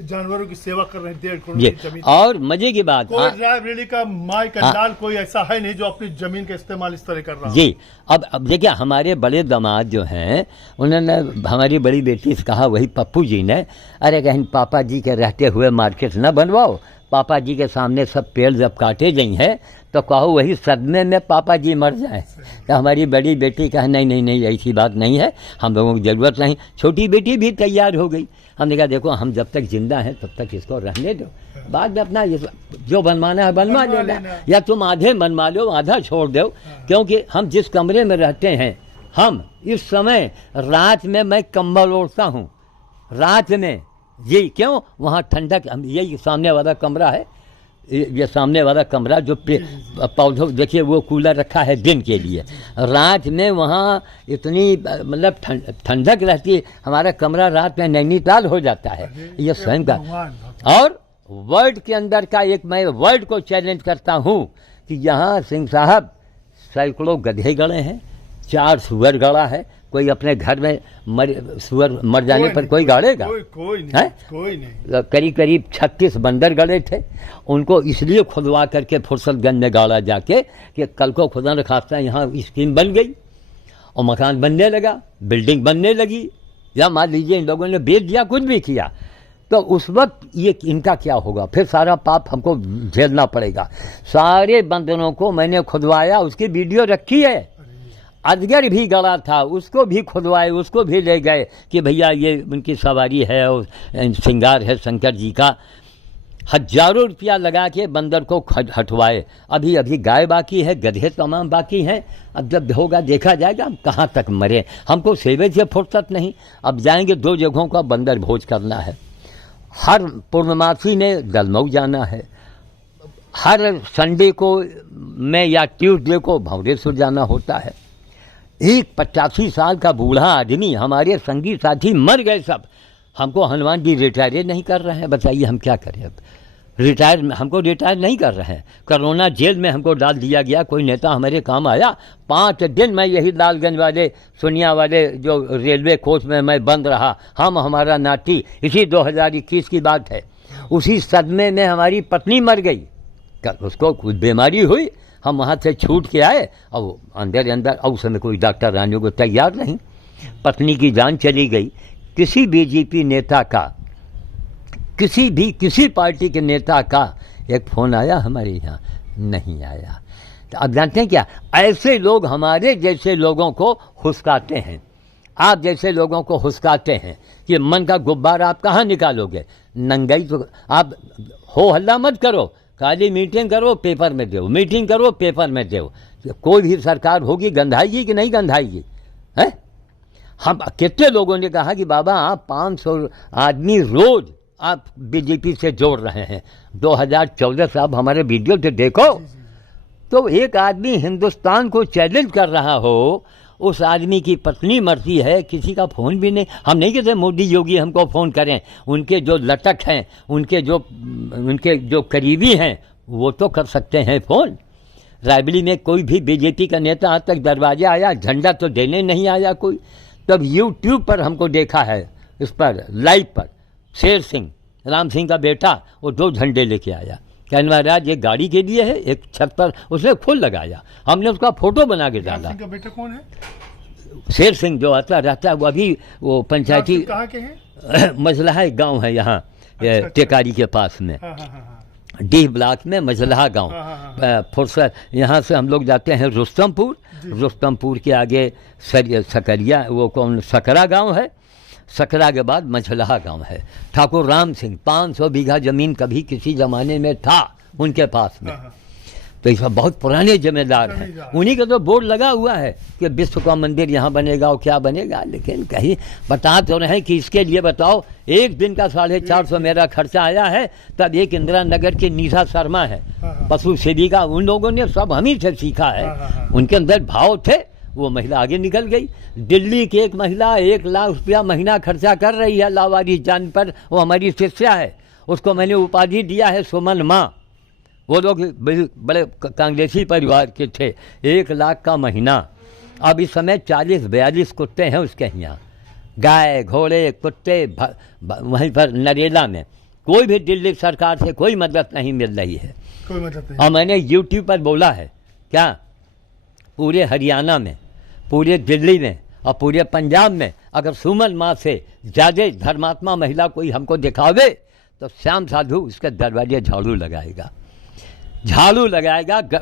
जानवरों की सेवा कर रहे हैं, 1.5 करोड़ की जमीन। और मजे की बात, कोई रायबरेली का माई का लाल कोई ऐसा है नहीं जो अपनी जमीन का इस्तेमाल इस तरह कर रहा है। जी, अब देखिए, हमारे बड़े दामाद जो हैं, उन्होंने हमारी बड़ी बेटी से कहा, वही पप्पू जी ने, अरे कहीं पापा जी के रहते हुए मार्केट न बनवाओ, पापा जी के सामने सब पेड़ जब काटे गई हैं तो कहो वही सदमे में पापा जी मर जाए। तो हमारी बड़ी बेटी कहा नहीं ऐसी बात नहीं है, हम लोगों की ज़रूरत नहीं। छोटी बेटी भी तैयार हो गई। हमने कहा देखो, हम जब तक जिंदा हैं तब तक इसको रहने दो, बाद में अपना जो बनवाना है बनवा लेना, या तुम आधे बनवा लो आधा छोड़ दो। क्योंकि हम जिस कमरे में रहते हैं, हम इस समय रात में मैं कंबल ओढ़ता हूँ रात में। ये क्यों? वहाँ ठंडक, यही सामने वाला कमरा है, ये सामने वाला कमरा जो पौधों, देखिए वो कूलर रखा है दिन के लिए, रात में वहाँ इतनी मतलब ठंडक रहती है। हमारा कमरा रात में नैनीताल हो जाता है, ये स्वयं का। और वर्ल्ड के अंदर का एक, मैं वर्ल्ड को चैलेंज करता हूँ कि यहाँ सिंह साहब सैकड़ों गधे गड़े हैं, 4 सुअर गड़ा है। कोई अपने घर में सुअर मर जाने पर कोई गाड़ेगा? कोई नहीं। करीब करीब 36 बंदर गड़े थे, उनको इसलिए खुदवा करके फुर्सतगंज में गाड़ा जाके कि कल को खुदा न खास्ता यहाँ स्कीम बन गई और मकान बनने लगा, बिल्डिंग बनने लगी, या मान लीजिए इन लोगों ने बेच दिया, कुछ भी किया, तो उस वक्त ये इनका क्या होगा? फिर सारा पाप हमको झेलना पड़ेगा। सारे बंदरों को मैंने खुदवाया, उसकी वीडियो रखी है। अजगर भी गड़ा था, उसको भी खुदवाए, उसको भी ले गए कि भैया ये उनकी सवारी है और श्रृंगार है शंकर जी का। हजारों रुपया लगा के बंदर को हटवाए। अभी अभी गाय बाकी है, गधे तमाम बाकी हैं। अब जब होगा देखा जाएगा हम कहाँ तक मरे। हमको सेवे से फुर्सत नहीं। अब जाएंगे 2 जगहों का बंदर भोज करना है। हर पूर्णमासी ने दलमऊ जाना है, हर संडे को में या ट्यूसडे को भंवरेश्वर जाना होता है। एक 85 साल का बूढ़ा आदमी, हमारे संगी साथी मर गए सब। हमको हनुमान जी रिटायर नहीं कर रहे हैं, बताइए हम क्या करें? अब हमको रिटायर नहीं कर रहे हैं। कोरोना जेल में हमको डाल दिया गया, कोई नेता हमारे काम आया? 5 दिन मैं यही लालगंज वाले सोनिया वाले जो रेलवे कोच में मैं बंद रहा। हमारा नाती, इसी 2021 की बात है, उसी सदमे में हमारी पत्नी मर गई। उसको कुछ बीमारी हुई, हम वहाँ से छूट के आए और अंदर और उस समय कोई डॉक्टर आने को तैयार नहीं, पत्नी की जान चली गई। किसी बीजेपी नेता का, किसी पार्टी के नेता का एक फ़ोन आया हमारे यहाँ? नहीं आया। तो अब जानते हैं क्या, ऐसे लोग हमारे जैसे लोगों को हुस्काते हैं, आप जैसे लोगों को हुस्काते हैं कि मन का गुब्बारा आप कहाँ निकालोगे? नंगाई तो आप हो हल्ला मत करो, खाली मीटिंग करो पेपर में दो, मीटिंग करो पेपर में दो। कोई भी सरकार होगी गंधाएगी कि नहीं गंधाएगी? है हम कितने लोगों ने कहा कि बाबा आप 500 आदमी रोज आप बीजेपी से जोड़ रहे हैं। 2014 से आप हमारे वीडियो से देखो तो एक आदमी हिंदुस्तान को चैलेंज कर रहा हो, उस आदमी की पत्नी मरती है, किसी का फ़ोन भी नहीं। हम नहीं कहते मोदी योगी हमको फ़ोन करें, उनके जो लटक हैं, उनके जो करीबी हैं वो तो कर सकते हैं फ़ोन। रायबरेली में कोई भी बीजेपी का नेता आज तक दरवाजे आया, झंडा तो देने नहीं आया कोई। तब यूट्यूब पर हमको देखा है, इस पर लाइव पर शेर सिंह, राम सिंह का बेटा, वो 2 झंडे लेके आया। कहने महाराज ये गाड़ी के लिए है, एक छत पर उसने फूल लगाया, हमने उसका फोटो बना के डाला। सिंह का बेटा कौन है? शेर सिंह जो आता रहता है, वो अभी वो पंचायती कहाँ के हैं? मजलहा एक गाँव है यहाँ टेकारी के पास में, डीह ब्लॉक में मजलहा गाँव। फुर्सत यहाँ से हम लोग जाते हैं रुस्तमपुर के आगे सकरिया, वो कौन सकरा गांव है, सकरा के बाद मझलहा गांव है। ठाकुर राम सिंह 500 बीघा जमीन कभी किसी ज़माने में था उनके पास में। तो ये सब बहुत पुराने जमींदार हैं, उन्हीं का तो बोर्ड लगा हुआ है कि विश्व का मंदिर यहाँ बनेगा और क्या बनेगा। लेकिन कहीं बता तो रहे कि इसके लिए बताओ, एक दिन का 450 मेरा खर्चा आया है। तब एक इंदिरा नगर की निशा शर्मा है, पशु सेविका, उन लोगों ने सब हम ही से सीखा है, उनके अंदर भाव थे। वो महिला आगे निकल गई। दिल्ली की एक महिला 1 लाख रुपया महीना खर्चा कर रही है लावारिस जान पर, वो हमारी शिष्या है, उसको मैंने उपाधि दिया है सुमन माँ। वो लोग बड़े कांग्रेसी परिवार के थे। 1 लाख का महीना। अब इस समय 40-42 कुत्ते हैं उसके यहाँ, गाय घोड़े कुत्ते वहीं पर नरेला में। कोई भी दिल्ली सरकार से कोई मदद नहीं मिल रही है, कोई मदद नहीं। और मैंने यूट्यूब पर बोला है क्या, पूरे हरियाणा में, पूरे दिल्ली में और पूरे पंजाब में अगर सुमन माँ से ज़्यादा धर्मात्मा महिला कोई हमको दिखावे तो श्याम साधु उसके दरवाजे झाड़ू लगाएगा,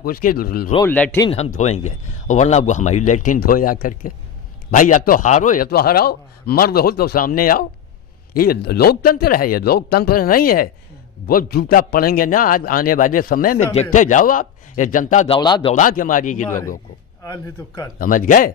उसके रोज लैट्रिन हम धोएंगे, और वरना वो हमारी लैट्रिन धोए आ करके। भाई या तो हारो या तो हराओ, मर्द हो तो सामने आओ। ये लोकतंत्र है, ये लोकतंत्र नहीं है। वो जूता पड़ेंगे ना आज आने वाले समय में, देखते जाओ आप। ये जनता दौड़ा के मारेगी लोगों को, तो कल समझ गए।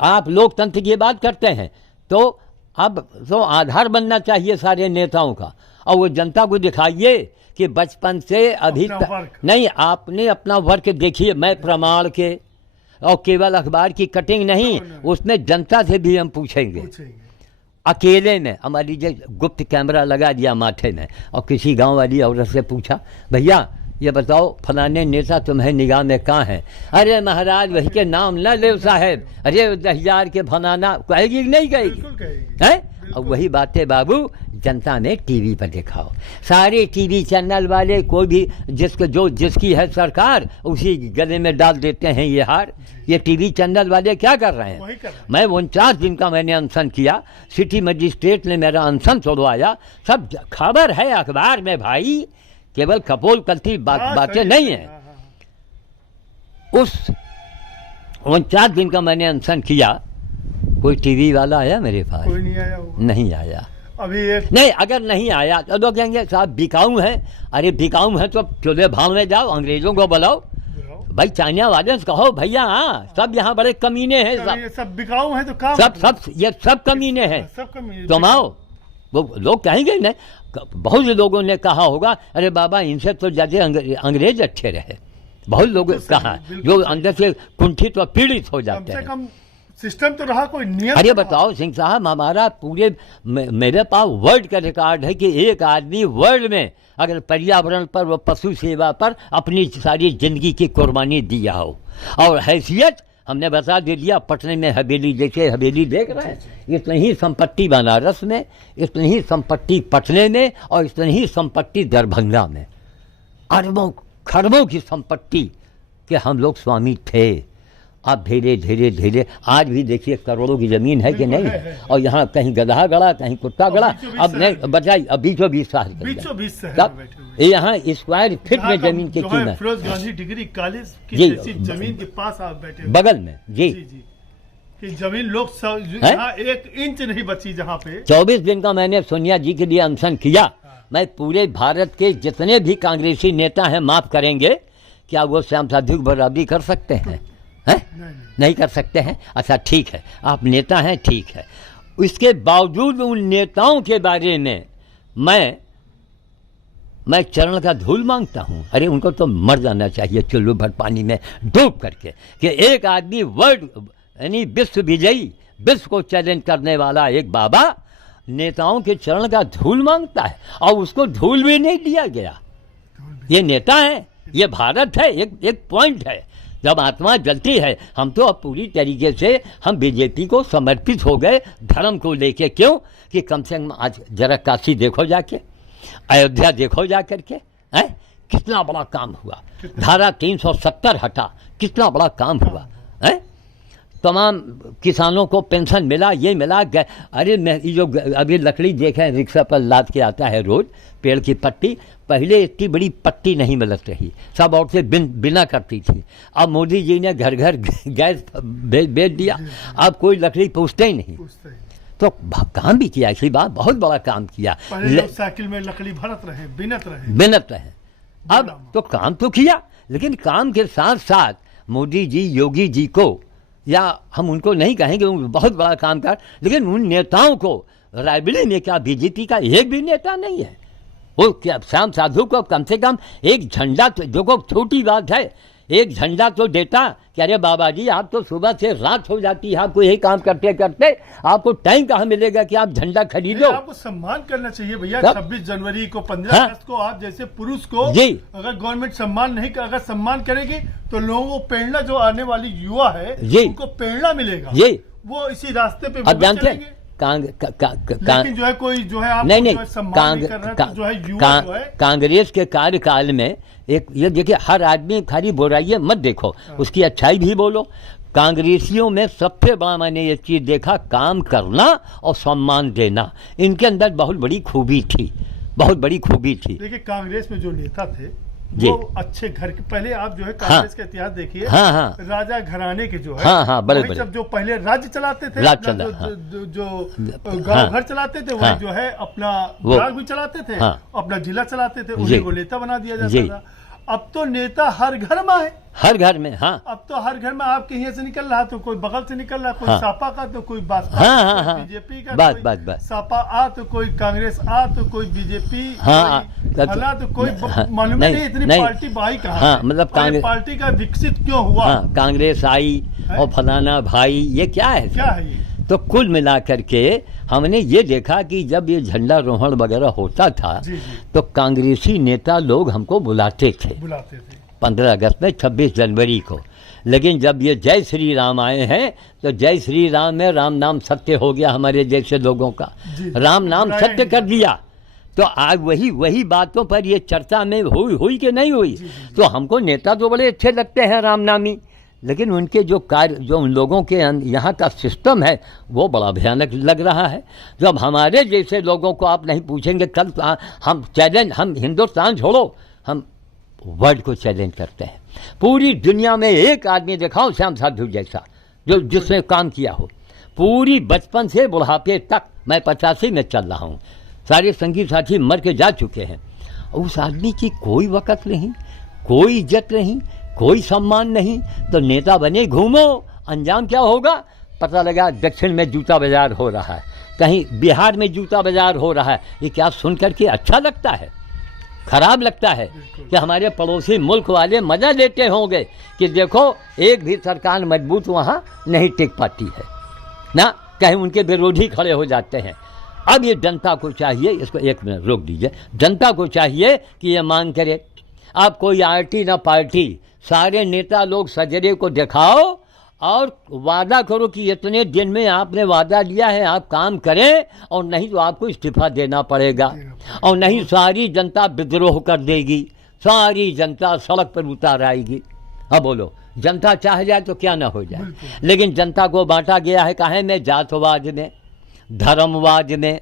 आप लोकतंत्र की बात करते हैं तो अब तो आधार बनना चाहिए सारे नेताओं का, और वो जनता को दिखाइए कि बचपन से अभी तक नहीं, आपने अपना वर्क देखिए। मैं प्रमाण के और केवल अखबार की कटिंग नहीं, उसमें जनता से भी हम पूछेंगे। अकेले में हमारी जो गुप्त कैमरा लगा दिया माथे में, और किसी गांव वाली औरत से पूछा, भैया ये बताओ फलाने नेता तुम्हें निगाह में कहाँ है? अरे महाराज वही के नाम न ले साहेब, अरे 10,000 के फलाना कहेगी नहीं कहेगी है? और वही बातें बाबू जनता ने टीवी पर दिखाओ। सारे टीवी चैनल वाले कोई भी जिसकी है सरकार उसी गले में डाल देते हैं ये हार। ये टीवी चैनल वाले क्या कर रहे हैं? मैं 49 दिन का मैंने अनशन किया, सिटी मजिस्ट्रेट ने मेरा अनशन छुड़वाया, सब खबर है अखबार में भाई, केवल कपोल कल्ती बातें नहीं है। उस 49 दिन का मैंने अनशन किया, कोई टीवी वाला आया मेरे पास? कोई नहीं आया होगा। नहीं आया। अभी एक नहीं, अगर नहीं आया तो लोग कहेंगे साहब बिकाऊ है। अरे बिकाऊ है तो चूल्हे भाव में जाओ, अंग्रेजों को बुलाओ भाई, चाइना वाले से कहो भैया हाँ सब यहाँ बड़े कमीने हैं, सब बिकाऊ है तो काम ये सब कमीने हैं, सब कमीने तुम आओ। वो लोग कहेंगे नहीं, बहुत से लोगों ने कहा होगा अरे बाबा इनसे तो ज़्यादा अंग्रेज अच्छे रहे। बहुत लोग कहा जो अंदर से कुंठित और पीड़ित हो जाते हैं। सिस्टम तो रहा, कोई नियम। अरे बताओ सिंह साहब, हमारा पूरे मेरे पास वर्ल्ड का रिकॉर्ड है कि एक आदमी वर्ल्ड में अगर पर्यावरण पर व पशु सेवा पर अपनी सारी जिंदगी की कुर्बानी दिया हो, और हैसियत हमने बता दे दिया। पटने में हवेली, जैसे हवेली देख रहे हैं, इतनी ही संपत्ति बनारस में, इतनी ही संपत्ति पटने में, और इतनी ही संपत्ति दरभंगा में। अरबों खरबों की संपत्ति के हम लोग स्वामी थे। अब धीरे धीरे धीरे आज भी देखिए करोड़ों की जमीन है कि नहीं है। और यहाँ कहीं गधा गड़ा, कहीं कुत्ता गड़ा। अब नहीं बताइए, अब बीचों बीच शहर यहाँ स्क्वायर फीट में जमीन की कीमत। फिरोज गांधी डिग्री कॉलेज की जमीन के पास आप बैठे बगल में जी कि जमीन लोग यहाँ 1 इंच नहीं बची जहाँ पे। 24 दिन का मैंने सोनिया जी के लिए अनशन किया। मैं पूरे भारत के जितने भी कांग्रेसी नेता हैं माफ करेंगे, क्या वो श्याम साधु की बराबरी कर सकते हैं? नहीं कर सकते हैं। अच्छा ठीक है, आप नेता हैं, ठीक है। इसके बावजूद उन नेताओं के बारे में मैं चरण का धूल मांगता हूं। अरे उनको तो मर जाना चाहिए चुल्लू भर पानी में डूब करके, कि एक आदमी वर्ल्ड यानी विश्व विजयी, विश्व को चैलेंज करने वाला एक बाबा नेताओं के चरण का धूल मांगता है, और उसको धूल भी नहीं दिया गया। ये नेता है, ये भारत है। एक पॉइंट है, जब आत्मा जलती है, हम तो अब पूरी तरीके से हम बीजेपी को समर्पित हो गए धर्म को लेके। क्यों कि कम से कम आज जरा काशी देखो जाके, अयोध्या देखो जा करके, है कितना बड़ा काम हुआ। धारा 370 हटा, कितना बड़ा काम हुआ है। तमाम किसानों को पेंशन मिला, ये मिला। अरे मैं जो अभी लकड़ी देखें रिक्शा पर लाद के आता है रोज, पेड़ की पट्टी, पहले इतनी बड़ी पट्टी नहीं मिलत रही, सब औरतें बिना करती थी। अब मोदी जी ने घर घर गैस बेच दिया, अब कोई लकड़ी पूछते ही नहीं। तो काम भी किया, इसी बात बहुत बड़ा काम किया। साइकिल में लकड़ी भरत रहे, बिनत रहे। अब तो काम तो किया, लेकिन काम के साथ साथ मोदी जी, योगी जी को, या हम उनको नहीं कहेंगे बहुत बड़ा काम कर, लेकिन उन नेताओं को रायबरेली में क्या बीजेपी का एक भी नेता नहीं है? वो क्या श्याम साधु को कम से कम एक झंडा तो, जो को छोटी बात है, एक झंडा तो देता कि अरे बाबा जी आप तो सुबह से रात हो जाती है आपको यही काम करते करते, आपको टाइम कहाँ मिलेगा कि आप झंडा खरीदो? आपको सम्मान करना चाहिए भैया। 26 जनवरी को, 15 अगस्त को आप जैसे पुरुष को अगर गवर्नमेंट सम्मान नहीं, अगर सम्मान करेगी तो लोगों को प्रेरणा, जो आने वाली युवा है उनको प्रेरणा मिलेगा, वो इसी रास्ते पे अब जानते हैं। लेकिन जो है कोई जो है आप नहीं सम्मान नहीं कर रहा है, तो जो है युवा जो है कांग्रेस के कार्यकाल में एक ये देखिए, हर आदमी खाली बुराई मत देखो, उसकी अच्छाई भी बोलो। कांग्रेसियों में सबसे बड़ा मैंने ये चीज़ देखा, काम करना और सम्मान देना, इनके अंदर बहुत बड़ी खूबी थी, बहुत बड़ी खूबी थी। देखिए कांग्रेस में जो नेता थे वो अच्छे घर के, पहले आप जो है कांग्रेस का इतिहास देखिए, राजा घराने के जो है, बड़े जब जो पहले राज्य चलाते थे, जो गांव घर चलाते थे, वही जो है अपना विभाग भी चलाते थे, अपना जिला चलाते थे, उन्हीं को नेता बना दिया जाता था। अब तो नेता हर घर में है, हर घर में। अब तो हर घर में आपके यहाँ से निकल रहा तो कोई बगल से निकल रहा, कोई सापा का तो कोई बासपा, बीजेपी का, बस सापा आ तो कोई कांग्रेस आ तो कोई बीजेपी, भला तो कोई मालूम नहीं इतनी पार्टी भाई कहाँ, मतलब पार्टी का विकसित क्यों हुआ? कांग्रेस आई और फलाना भाई, ये क्या है? क्या है ये? तो कुल मिलाकर के हमने ये देखा कि जब ये झंडारोहण वगैरह होता था जी, जी। तो कांग्रेसी नेता लोग हमको बुलाते थे 15 अगस्त में, 26 जनवरी को। लेकिन जब ये जय श्री राम आए हैं तो जय श्री राम में राम नाम सत्य हो गया हमारे जैसे लोगों का, राम नाम सत्य कर दिया। तो आज वही बातों पर ये चर्चा में हुई कि नहीं हुई। तो हमको नेता तो बड़े अच्छे लगते हैं रामनामी, लेकिन उनके जो कार्य, जो उन लोगों के यहाँ का सिस्टम है वो बड़ा भयानक लग रहा है। जब हमारे जैसे लोगों को आप नहीं पूछेंगे, कल हम हिंदुस्तान छोड़ो, हम वर्ल्ड को चैलेंज करते हैं। पूरी दुनिया में एक आदमी दिखाओ श्याम साधु जैसा जो जिसने काम किया हो। पूरी बचपन से बुढ़ापे तक, मैं 85 में चल रहा हूँ, सारे संगी साथी मर के जा चुके हैं। उस आदमी की कोई वक़्त नहीं, कोई इज्जत नहीं, कोई सम्मान नहीं, तो नेता बने घूमो, अंजाम क्या होगा? पता लगा दक्षिण में जूता बाजार हो रहा है, कहीं बिहार में जूता बाजार हो रहा है। ये क्या सुन करके अच्छा लगता है? खराब लगता है कि हमारे पड़ोसी मुल्क वाले मजा लेते होंगे कि देखो एक भी सरकार मजबूत वहाँ नहीं टिक पाती है ना, कहीं उनके विरोधी खड़े हो जाते हैं। अब ये जनता को चाहिए, इसको एक मिनट रोक दीजिए, जनता को चाहिए कि ये मांग करे। आप कोई आर्टी ना पार्टी, सारे नेता लोग सजरे को दिखाओ और वादा करो कि इतने दिन में आपने वादा लिया है आप काम करें, और नहीं तो आपको इस्तीफा देना पड़ेगा। और नहीं सारी जनता विद्रोह कर देगी, सारी जनता सड़क पर उतार आएगी। अब बोलो, जनता चाह जाए तो क्या ना हो जाए। लेकिन जनता को बांटा गया है काहे में? जातवाद में, धर्मवाद में,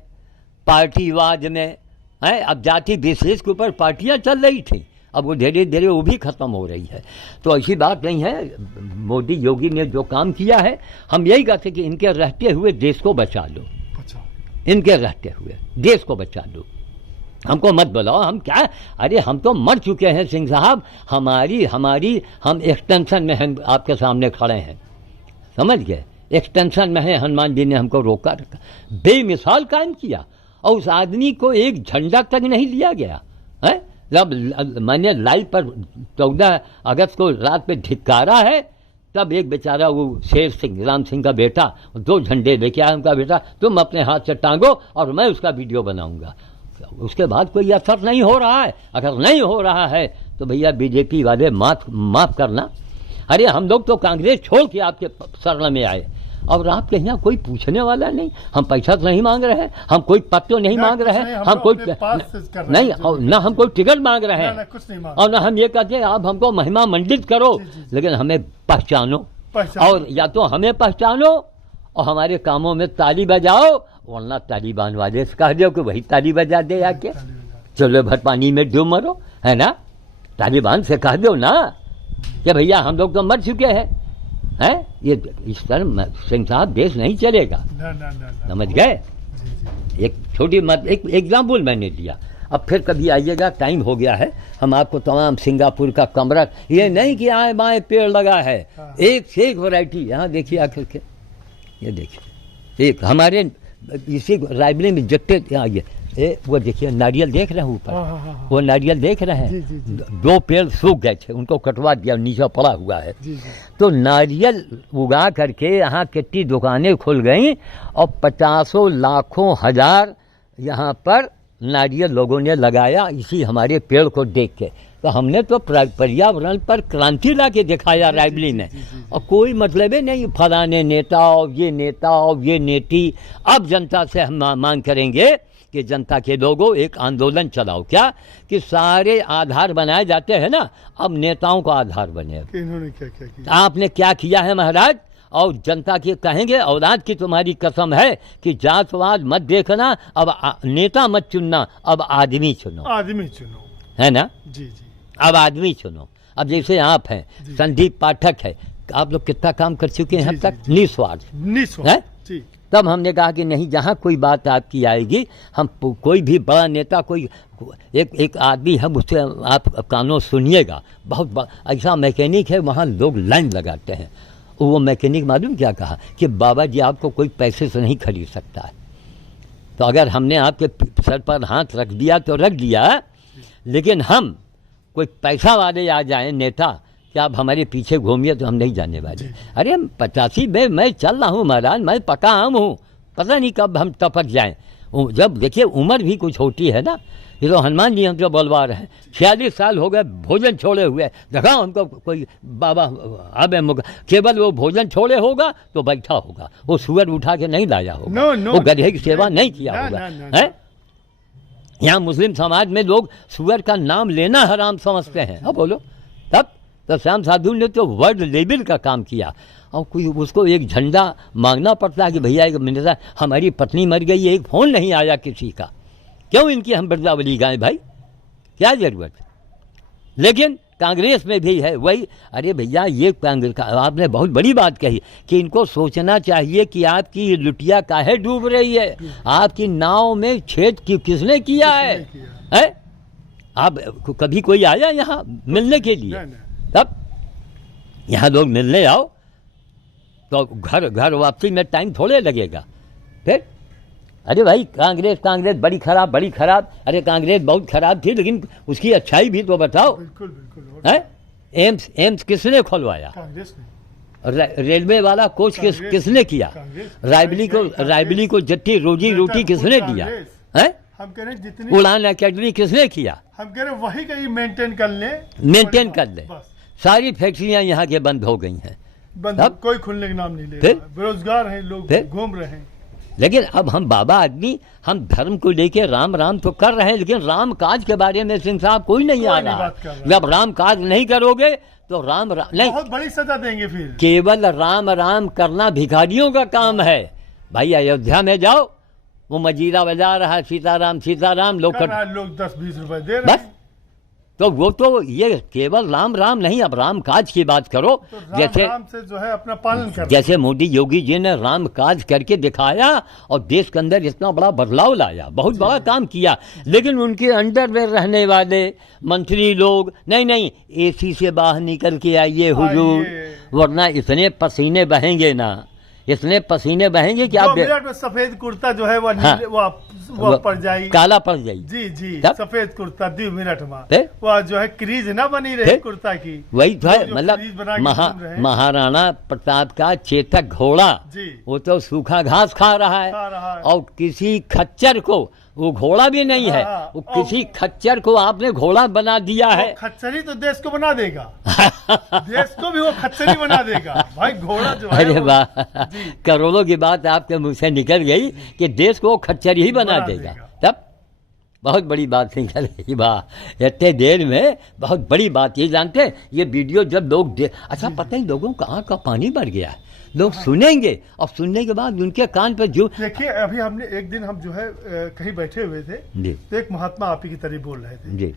पार्टीवाद में है। अब जाति विशेष के ऊपर पार्टियां चल रही थी, अब वो धीरे धीरे वो भी ख़त्म हो रही है। तो ऐसी बात नहीं है। मोदी योगी ने जो काम किया है, हम यही कहते कि इनके रहते हुए देश को बचा लो, इनके रहते हुए देश को बचा लो। हमको मत बुलाओ, हम क्या, अरे हम तो मर चुके हैं सिंह साहब। हमारी हम एक्सटेंशन में हैं, आपके सामने खड़े हैं, समझ गए? एक्सटेंशन में है, हनुमान जी ने हमको रोका रखा, बेमिसाल काम किया, और उस आदमी को एक झंडा तक नहीं लिया गया है। जब मैंने लाइव पर 14 अगस्त को रात पे धिक्कारा है, तब एक बेचारा वो शेर सिंह, राम सिंह का बेटा, 2 झंडे लेके आया उनका बेटा, तुम अपने हाथ से टांगो और मैं उसका वीडियो बनाऊंगा। उसके बाद कोई असर नहीं हो रहा है। अगर नहीं हो रहा है तो भैया बीजेपी वाले माफ़ करना। अरे हम लोग तो कांग्रेस छोड़ के आपके शरण में आए, और आपके यहाँ कोई पूछने वाला नहीं। हम पैसा तो नहीं मांग रहे हैं, हम कोई पत्र नहीं मांग रहे हैं, हम कोई नहीं, और न हम कोई टिकट मांग रहे हैं, और न हम ये कहते हैं आप हमको महिमा मंडित करो, लेकिन हमें पहचानो, और या तो हमें पहचानो और हमारे कामों में ताली बजाओ, वरना तालिबान वाले से कह दो कि वही ताली बजा दे आके, चलो भर पानी में डूब मरो, है ना। तालिबान से कह दो ना कि भैया हम लोग तो मर चुके हैं। ये इस तरह सिंह साहब देश नहीं चलेगा, समझ गए? एक छोटी एक एग्जाम्पल मैंने दिया। अब फिर कभी आइएगा, टाइम हो गया है, हम आपको तमाम सिंगापुर का कमरा, ये नहीं कि आए बाएं पेड़ लगा है, एक से एक वैरायटी। यहाँ देखिए आखिर के, ये देखिए एक हमारे इसी रायबरेली में जट्टे, ये वो देखिए नारियल देख रहे हैं ऊपर, वो नारियल देख रहे हैं, 2 पेड़ सूख गए थे, उनको कटवा दिया, नीचे पड़ा हुआ है। तो नारियल उगा करके यहाँ कितनी दुकानें खुल गई, और 50 लाखों हजार यहाँ पर नारियल लोगों ने लगाया इसी हमारे पेड़ को देख के। तो हमने तो पर्यावरण पर क्रांति ला के दिखाया रायबरेली में, और कोई मतलब ही नहीं फलाने नेता और ये नेती। अब जनता से हम मांग करेंगे कि जनता के लोगों एक आंदोलन चलाओ, क्या कि सारे आधार बनाए जाते हैं ना, अब नेताओं का आधार बने। इन्होंने क्या किया? आपने क्या किया है महाराज? और जनता की कहेंगे औलाद की तुम्हारी कसम है कि जातवाद मत देखना, अब नेता मत चुनना, अब आदमी चुनो, है ना जी। अब आदमी चुनो। अब जैसे आप हैं, संदीप पाठक है, आप लोग कितना काम कर चुके हैं अब तक, निस्वार्थ। तब हमने कहा कि नहीं, जहाँ कोई बात आपकी आएगी, हम कोई भी बड़ा नेता, कोई एक आदमी है, उससे आप कानों सुनिएगा, बहुत बड़ा ऐसा मैकेनिक है, वहाँ लोग लाइन लगाते हैं। वो मैकेनिक मालूम क्या कहा कि बाबा जी आपको कोई पैसे से नहीं खरीद सकता है। तो अगर हमने आपके सर पर हाथ रख दिया तो रख दिया, लेकिन हम कोई पैसा वाले आ जाएं नेता कि आप हमारे पीछे घूमिए, तो हम नहीं जाने वाले। अरे 85 में मैं चल रहा हूँ महाराज, मैं पका आम हूँ, पता नहीं कब हम टपक जाएं। जब देखिए उम्र भी कुछ होती है ना, ये तो हनुमान जी हमको बोलवा रहे हैं, 46 साल हो गए भोजन छोड़े हुए, देखा हमको कोई बाबा आबे मुगा, केवल वो भोजन छोड़े होगा तो बैठा होगा, वो सुअर उठा के नहीं लाया होगा, वो गधे की सेवा नहीं किया होगा, है। यहाँ मुस्लिम समाज में लोग सुअर का नाम लेना हराम समझते हैं। अब बोलो तब तो श्याम साधु ने तो वर्ल्ड लेवल का काम किया, और कोई उसको एक झंडा मांगना पड़ता है कि भैया एक मिनट, हमारी पत्नी मर गई, एक फ़ोन नहीं आया किसी का, क्यों इनकी हम वृद्धावली गाएं भाई, क्या ज़रूरत। लेकिन कांग्रेस में भी है वही। अरे भैया ये कांग्रेस का आपने बहुत बड़ी बात कही कि इनको सोचना चाहिए कि आपकी ये लुटिया काहे डूब रही है, आपकी नाव में छेद किसने किया है? आप कभी कोई आया यहाँ मिलने के लिए? तब यहाँ लोग मिलने आओ तो घर वापसी में टाइम थोड़े लगेगा। फिर अरे भाई कांग्रेस बड़ी खराब, अरे कांग्रेस बहुत खराब थी लेकिन उसकी अच्छाई भी तो बताओ। बिल्कुल बिल्कुल। है एम्स किसने खोलवाया? कांग्रेस ने। रेलवे वाला कोच किसने किया? रायबली को जत्ती रोजी किसने दिया? है हम कह रहे हैं जितनी उड़ान अकेडमी किसने किया? हम कह रहे हैं वही कहीं मेंटेन कर ले। सारी फैक्ट्रियां यहाँ के बंद हो गई हैं, बंद, कोई खुलने का नाम नहीं ले रहा, बेरोजगार हैं लोग, घूम रहे हैं। लेकिन अब हम बाबा आदमी, हम धर्म को लेके राम तो कर रहे हैं, लेकिन राम काज के बारे में सिंह साहब कोई नहीं आ रहा। जब राम काज नहीं करोगे तो राम नहीं, बहुत बड़ी सजा देंगे। फिर केवल राम करना भिखारियों का काम है। भाई अयोध्या में जाओ, वो मजीरा बजा रहा है सीताराम, लोग 10-20 रुपए दे रहे हैं। तो वो तो ये केवल राम नहीं, अब राम काज की बात करो। तो राम से जो है अपना पालन कर, जैसे मोदी योगी जी ने राम काज करके दिखाया और देश के अंदर इतना बड़ा बदलाव लाया, बहुत बड़ा काम किया। लेकिन उनके अंडर में रहने वाले मंत्री लोग नहीं एसी से बाहर निकल के आइए हुजूर, वरना इतने पसीने बहेंगे कि आप सफेद कुर्ता जो है वो पड़ जाएगी, काला पड़ जाएगी। जी सफेद कुर्ता 2 मिनट में वो जो है क्रीज ना बनी रही कुर्ता की, वही तो है। मतलब महाराणा प्रताप का चेतक घोड़ा वो तो सूखा घास खा रहा है, और किसी खच्चर को वो घोड़ा भी नहीं है, वो किसी खच्चर को आपने घोड़ा बना दिया है। खच्चरी तो देश को बना देगा देश को भी वो खच्चरी बना देगा भाई, घोड़ा जो है। अरे वाह, करोड़ों की बात आपके मुंह से निकल गई कि देश को खच्चर ही बना देगा। तब बहुत बड़ी बात निकल गई, वाह, इतने देर में बहुत बड़ी बात। ये जानते हैं ये वीडियो जब लोग अच्छा पता ही लोगों का आँख का पानी भर गया है, लोग सुनेंगे और सुनने के बाद उनके कान पे जो देखिए, अभी हमने एक दिन हम जो है कहीं बैठे हुए थे तो एक महात्मा आप ही की तरह बोल रहे थे जी।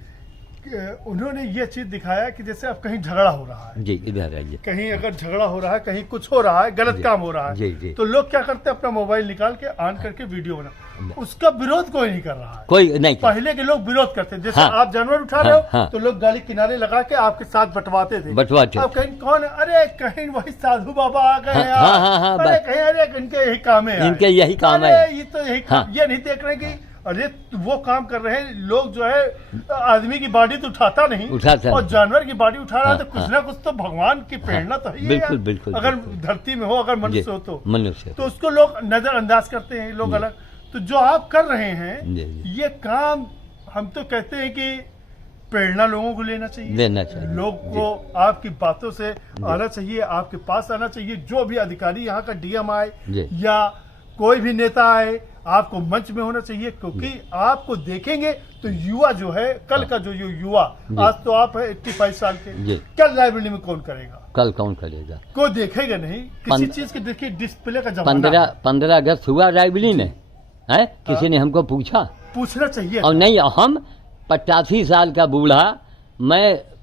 उन्होंने ये चीज दिखाया कि जैसे अब कहीं झगड़ा हो रहा है जी, इधर आइए, कहीं अगर झगड़ा हो रहा है, कहीं कुछ हो रहा है, गलत काम हो रहा है जी। तो लोग क्या करते हैं, अपना मोबाइल निकाल के ऑन करके वीडियो बना, उसका विरोध कोई नहीं कर रहा है, कोई नहीं। पहले के लोग विरोध करते थे, जैसे आप जानवर उठा रहे हो तो लोग गाड़ी किनारे लगा के आपके साथ बंटवाते थे। अब कहीं कौन, अरे कहीं वही साधु बाबा आ गए, अरे कहीं अरे इनके यही काम है, इनके यही काम है, ये तो यही काम, ये नहीं देख रहे कि अरे वो काम कर रहे हैं लोग। जो है आदमी की बॉडी तो उठाता नहीं, और जानवर की बॉडी उठा रहा है, तो कुछ ना कुछ तो भगवान की प्रेरणा तो है। बिल्कुल, अगर धरती में हो, अगर मनुष्य हो तो उसको लोग नजरअंदाज करते हैं लोग अलग। तो जो आप कर रहे हैं ये काम, हम तो कहते हैं कि प्रेरणा लोगों को लेना चाहिए, लोग को आपकी बातों से आना चाहिए, आपके पास आना चाहिए। जो भी अधिकारी यहाँ का डीएम आए या कोई भी नेता आए, आपको मंच में होना चाहिए, क्योंकि आपको देखेंगे तो युवा जो है, कल का जो युवा, आज तो आप है 85 साल के, कल लाइब्रेरी में कौन करेगा, कल कौन करेगा, कोई देखेगा नहीं किसी चीज के। देखिए डिस्प्ले का जमाना, 15 अगस्त हुआ लाइब्रेरी में है, किसी ने हमको पूछना चाहिए, और नहीं, हम 85 साल का बूढ़ा,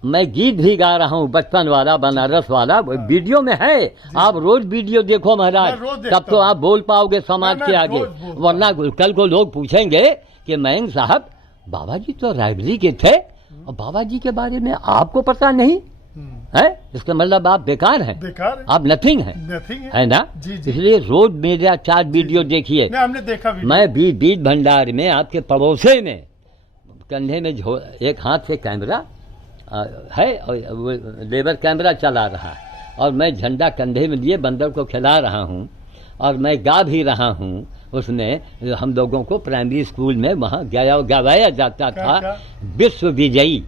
मैं गीत भी गा रहा हूँ, बचपन वाला, बनारस वाला, वीडियो में है। आप रोज वीडियो देखो महाराज, तब तो आप बोल पाओगे समाज के आगे, वरना कल को लोग पूछेंगे कि मयंक साहब बाबा जी तो रायबरेली के थे और बाबा जी के बारे में आपको पता नहीं है, इसका मतलब आप बेकार हैं, आप नथिंग है ना। इसलिए रोज मेरा 4 वीडियो देखिए। हमने देखा, मैं बीज भंडार में आपके पड़ोसे में कंधे में एक हाथ से कैमरा है और लेबर कैमरा चला रहा है, और मैं झंडा कंधे में लिए बंदर को खिला रहा हूँ, और मैं गा भी रहा हूँ, उसमें हम लोगों को प्राइमरी स्कूल में वहाँ गवाया जाता था, विश्व विजयी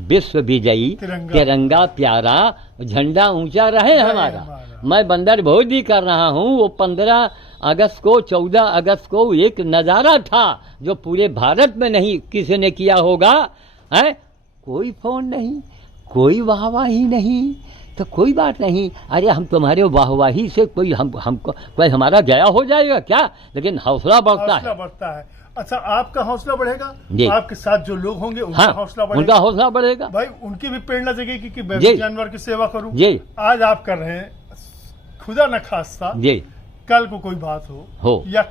विश्व विजयी तिरंगा प्यारा झंडा ऊंचा रहे हमारा। मैं बंदर भोज भी कर रहा हूँ। वो 15 अगस्त को 14 अगस्त को एक नज़ारा था जो पूरे भारत में नहीं किसी ने किया होगा। है कोई फोन नहीं, कोई वाहवाही नहीं, तो कोई बात नहीं। अरे हम तुम्हारे वाहवाही से कोई हमको कोई हमारा गया हो जाएगा क्या? लेकिन हौसला बढ़ता है। अच्छा, आपका हौसला बढ़ेगा, आपके साथ जो लोग होंगे उनका हौसला बढ़ेगा, उनका हौसला बढ़ेगा। भाई उनकी भी प्रेरणा जगेगी कि मैं भी जानवर की सेवा करूं। आज आप कर रहे हैं, खुदा न खास्ता कल को कोई बात हो या